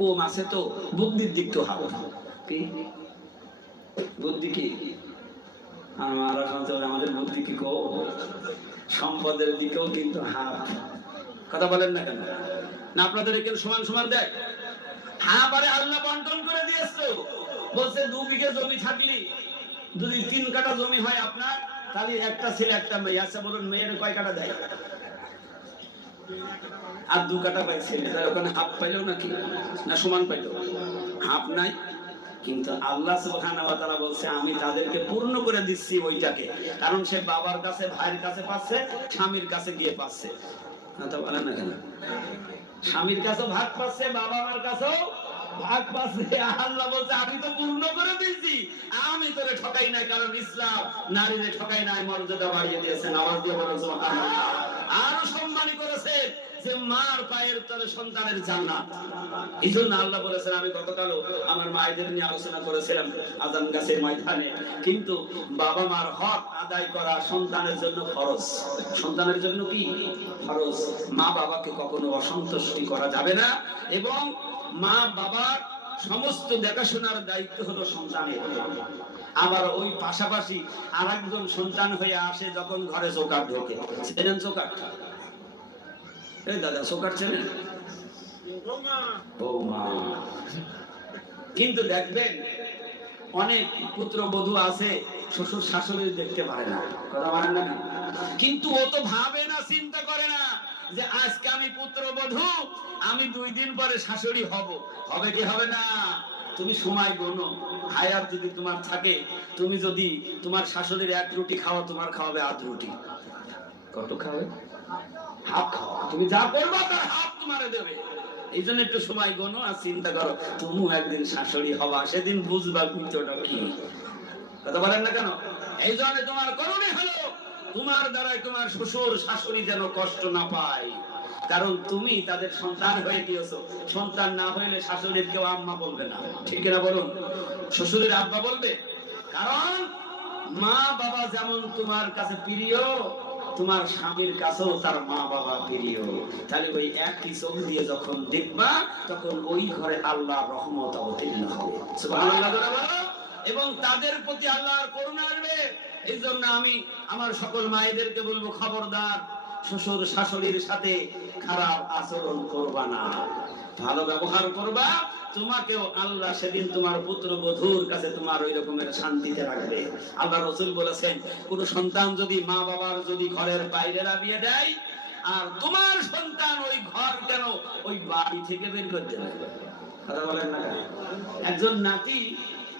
কম আছে, তো বুদ্ধির দিক তো হাও কি বুদ্ধি কি আমাদের বুদ্ধি কি কো, সম্পদের দিকেও কিন্তু হাফ। কথা বলেন না কেন? না আপনাদের এখানে সমান সমান দেয়? হ্যাঁ, পারে আল্লাহ বন্টন করে দিয়েছে। বলছে 2 বিঘা জমি থাকলি যদি 3 কাঠা জমি হয় আপনার, তাহলে একটা ছেলে একটা মেয়ে। আচ্ছা বলুন, মেয়ের কয় কাঠা দেয়? আর 2 কাঠা পাই ছেলে, তাহলে ওখানে হাফ পাইলো নাকি? না সমান পাইলো? হাফ নাই। কিন্তু আল্লাহ সুবহানাহু ওয়া তাআলা বলছে, আমি তাদেরকে পূর্ণ করে দিচ্ছি ওইটাকে, কারণ সে বাবার কাছে, ভাইয়ের কাছে পাচ্ছে, স্বামীর কাছে গিয়ে পাচ্ছে। কথা বলেন না কেন? স্বামীর কাছেও ভাগ পাচ্ছে, বাবা মার কাছেও ভাগ পাচ্ছে। আল্লাহ বলছে, আমি তো পূর্ণ করে দিয়েছি, আমি তোরে ঠকাই নাই। কারণ ইসলাম নারীরে ঠকাই নাই, মর্যাদা বাড়িয়ে দিয়েছেন। আওয়াজ দিয়ে বলেন সুবহানাল্লাহ। আরো সম্মানী করেছে, যে মার পায়ের তলে সন্তানের জান্নাত। এই জন্য আল্লাহ বলেছেন, আমি গতকালও আমার মায়েদের নিয়ে আলোচনা করেছিলাম আজান গাছের ময়দানে, কিন্তু বাবা মার হক আদায় করা সন্তানের জন্য ফরজ। সন্তানের জন্য কি ফরজ? মা বাবাকে কখনো অসন্তুষ্টি করা যাবে না, এবং মা বাবার সমস্ত দেখাশোনার দায়িত্ব হলো সন্তানের। আবার ওই পাশাপাশি আরেকজন সন্তান হয়ে আসে যখন ঘরে চৌকাঠ ঢোকে। চেনেন চৌকাঠ? এই দাদা চৌকাঠ চেনেন? বৌমা। কিন্তু দেখবেন অনেক পুত্রবধূ আছে শ্বশুর শাশুড়ি দেখতে পারে না। কথা বলেন না? কিন্তু ও তো ভাবে না, চিন্তা করে না যে আজকে আমি পুত্রবধূ, আমি 2 দিন পরে শাশুড়ি হব। হবে কি হবে না? তুমি সময় গোনো। হায়াত যদি তোমার থাকে, তুমি যদি তোমার শাশুড়ির 1 রুটি খাওয়া, তোমার খাওয়াবে 8 রুটি। কত খাবে? হাফ খাওয়া। তুমি যা করবা তার হাফ তোমারে দেবে। এই জন্য একটু সময় গোনো আর চিন্তা করো, তুমিও একদিন শাশুড়ি হবা, সেদিন বুঝবা গুণটা কি। কথা বলেন না কেন? এই জন্য তোমার করণীয় হলো, তোমার দ্বারাই তোমার শ্বশুর শাশুড়ি যেন কষ্ট না পায়, কারণ তুমি তাদের সন্তান হয়ে গিয়েছো। সন্তান না হইলে শাশুড়ির কেউ আম্মা বলবে না, ঠিক না বলুন? শ্বশুরের আব্বা বলবে, কারণ মা বাবা যেমন তোমার কাছে প্রিয়, তোমার স্বামীর কাছেও তার মা বাবা প্রিয়। তাহলে ওই একই চোখ দিয়ে যখন দেখবা তখন ওই ঘরে আল্লাহর রহমত অবতীর্ণ হবে। সুবহানাল্লাহ। এবং তাদের প্রতি আল্লাহর করুণা আসবে। এই জন্য আমি আমার সকল মায়েদেরকে বলবো, খবরদার শ্বশুর শাশুড়ির সাথে খারাপ আচরণ করবা না, ভালো ব্যবহার করবা। তোমাকেও আল্লাহ সেদিন তোমার পুত্র বধূর কাছে তোমার ওই রকমের শান্তিতে রাখবে। আল্লাহ রাসূল বলেছেন, কোন সন্তান যদি মা বাবার যদি ঘরের বাইরে নামিয়ে দেয়, আর তোমার সন্তান ওই ঘর কেন ওই বাড়ি থেকে বের করতে হবে। কথা বলেন না? একজন নাতি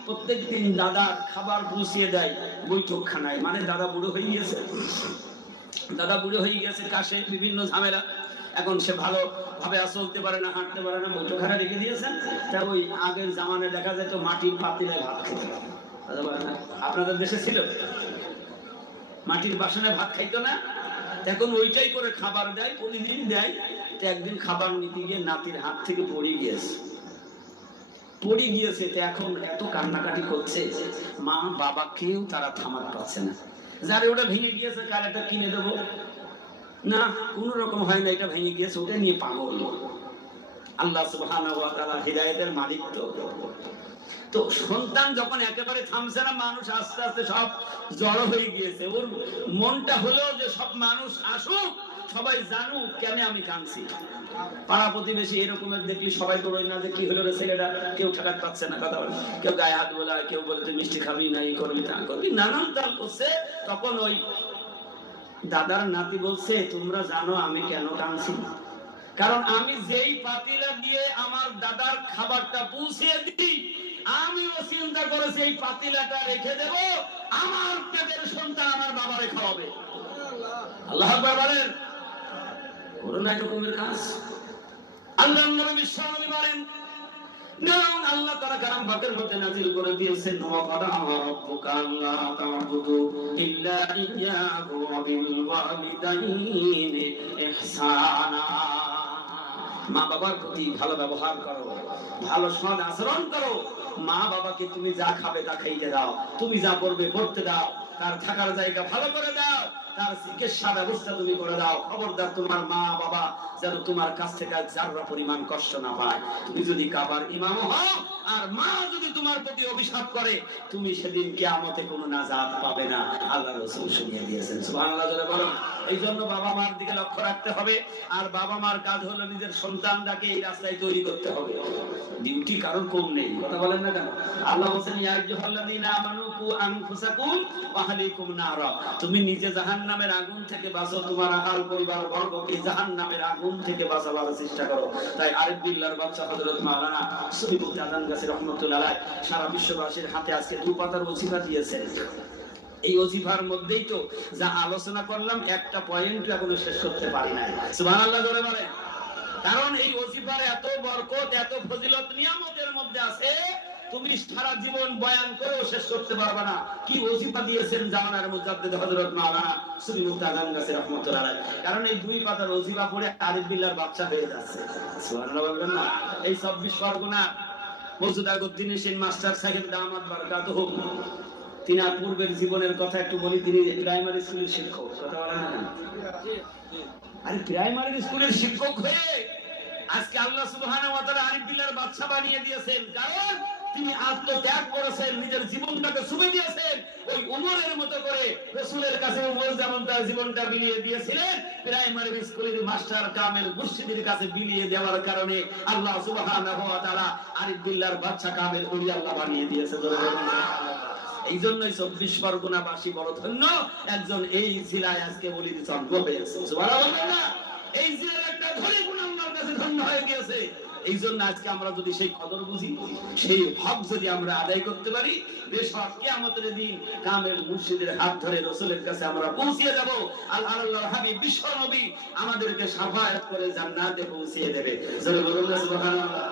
প্রত্যেকদিন দাদার খাবার পৌঁছিয়ে দেয় বৈঠকখানায়, মানে দাদা বুড়ো হয়ে গিয়েছে, দাদা বুড়ো হয়ে গেছে, কাশে বিভিন্ন ঝামেলা, এখন সে ভালো ভাবে চলতে পারে না, হাঁটতে পারে না, বৈঠকখানা রেখে দিয়েছেন। তা ওই আগের জামানায় দেখা যায় তো মাটির পাতিলে ভাত খেতে। আপনাদের দেশে ছিল মাটির বাসনে ভাত খাইতো না, এখন ওইটাই করে খাবার দেয়, প্রতিদিন দেয়। তো একদিন খাবার নিতে গিয়ে নাতির হাত থেকে পড়ে গিয়েছে। তো এখন এত কান্নাকাটি করছে, মা বাবা কেউ তারা থামাতে পারছে না। যারে ওটা ভেঙে গিয়েছে, কার এটা কিনে দেবো না, কোন রকম হয় না, এটা ভেঙে গিয়েছে, ওটা নিয়ে পাগল। আল্লাহ সুবহানাহু ওয়া তাআলা হিদায়াতের মালিক। তো সন্তান যখন একেবারে থামছে না, মানুষ আস্তে আস্তে সব জড়ো হয়ে গিয়েছে। ওর মনটা হলো যে সব মানুষ আসুক, সবাই জানুক কেন আমি কাঁদছি। পাড়া প্রতিবেশী এরকমের দেখলি সবাই তো না যে কি হলো রে ছেলেটা, কেউ ঠেকাতে পারছে না, কথা বলে, কেউ গায়ে হাত বলে, কেউ বলে তুই মিষ্টি খাবি না, এই করবি তা করবি, নানান তাল করছে। তখন ওই দাদার নাতি বলছে, তোমরা জানো আমি কেন কাঁদছি? কারণ আমি যেই পাতিলা দিয়ে আমার দাদার খাবারটা পৌঁছিয়ে দিই, আমিও চিন্তা করেছি এই পাতিলাটা রেখে দেব, আমার পেটের সন্তান আমার বাবারে খাওয়াবে। আল্লাহ আকবার বলেন। করোনা এরকমের কাজ আল্লাহর নবী বিশ্বনবী বলেন, না আল্লাহ তাআলা কালাম পাকের মধ্যে নাযিল করে দিয়েছেন, ওয়া ক্বাদা রাব্বুকা আল্লা তা'বুদু ইল্লা ইয়্যাহু ওয়া বিল ওয়ালিদাইনি ইহসানা। মা বাবার প্রতি ভালো ব্যবহার করো, ভালো সৎ আচরণ করো। মা বাবাকে তুমি যা খাবে তা খাইতে দাও, তুমি যা করবে করতে দাও, তার থাকার জায়গা ভালো করে দাও, তার চিকিৎসা ব্যবস্থা তুমি করে দাও। খবরদার তোমার মা বাবা যেন তোমার কাছ থেকে যারা পরিমাণ কষ্ট না পায়। তুমি যদি কাবার ইমাম হও আর মা যদি তোমার প্রতি অভিশাপ করে, তুমি সেদিন কিয়ামতে কোনো নাজাত পাবে না। আল্লাহ রাসূল শুনিয়ে দিয়েছেন। সুবহানাল্লাহ জোরে বলো। এই জন্য বাবা মার দিকে লক্ষ্য রাখতে হবে। আর বাবা মার কাজ হলো নিজের সন্তানটাকে এই রাস্তায় তৈরি করতে হবে। ডিউটি কারণ কম নেই, কথা বলেন না কেন? আল্লাহ বলেন, ইয়া আইয়ুহাল্লাযীনা আমানু কু আনফুসাকুম ওয়া আহলিকুম নারা। তুমি নিজে জাহান্নামের আগুন থেকে বাঁচো, তোমার আহল পরিবার বর্গকে জাহান্নামের আগুন থেকে বাঁচাবার চেষ্টা করো। তাই আরিফ বিল্লাহর বাদশা হযরত মাওলানা সবিবুত আযান গাছী রাহমাতুল্লাহ আলাইহি সারা বিশ্ববাসীর হাতে আজকে 2 পাতার ওজিফা দিয়েছেন। এই ওজিফার মধ্যেই তো যা আলোচনা করলাম, একটা পয়েন্ট এখনো শেষ করতে পারি নাই। সুবহানাল্লাহ জোরে বলেন। কারণ এই ওজিফার এত বরকত, এত ফজিলত নিয়ামতের মধ্যে আছে, তুমি সারা জীবন বয়ান করেও শেষ করতে পারবে না। কি ওজিফা দিয়েছেন জামানার মুজাদ্দিদ হযরত মাওলানা সবিবুত আযান গাছী রাহমাতুল্লাহ আলাইহি। কারণ এই 2 পাতার ওজিফা পড়ে আরিফ বিল্লাহর বাদশা হয়ে যাচ্ছে। সুবহানাল্লাহ বলবেন না? এই 24 পরগনা মওজুদা গদ্দিনী সেন মাস্টার সাহেব দামাত বারাকাতুহু, তিনার পূর্বের জীবনের কথা একটু বলি। তিনি প্রাইমারি স্কুলের শিক্ষক, কথা বলেন না? আরে প্রাইমারি স্কুলের শিক্ষক হয়ে আজকে আল্লাহ সুবহানাহু ওয়া তাআলা আরিফ বিল্লাহর বাদশা বানিয়ে দিয়েছেন। কারণ তিনি আত্মত্যাগ করেছেন, নিজের জীবনটাকে সুবে দিয়েছেন। ওই উমরের মতো করে রাসূলের কাছে উমর যেমন তার জীবনটা বিলিয়ে দিয়েছিলেন, প্রাইমারি স্কুলের মাস্টার কামেল মুর্শিদের কাছে বিলিয়ে দেওয়ার কারণে আল্লাহ সুবহানাহু ওয়া তাআলা আরিফ বিল্লাহর বাদশা কামেল ওলি আল্লাহ বানিয়ে দিয়েছে। এই জন্যই 24 পরগনাবাসী বড় ধন্য, একজন এই জেলায় আজকে বলি জন্ম হয়েছে। সুবহানাল্লাহ। এই জেলার একটা ঘরে গুণ আল্লাহর কাছে ধন্য হয়ে গিয়েছে। এই জন্য আজকে আমরা যদি সেই কদর বুঝি, সেই হক যদি আমরা আদায় করতে পারি, বেশক কিয়ামতের দিন কামেল মুর্শিদের হাত ধরে রাসূলের কাছে আমরা পৌঁছিয়ে যাব। আল্লাহর হাবিব বিশ্ব নবী আমাদেরকে শাফায়াত করে জান্নাতে পৌঁছিয়ে দেবে। জোরে বলুন সুবহানাল্লাহ।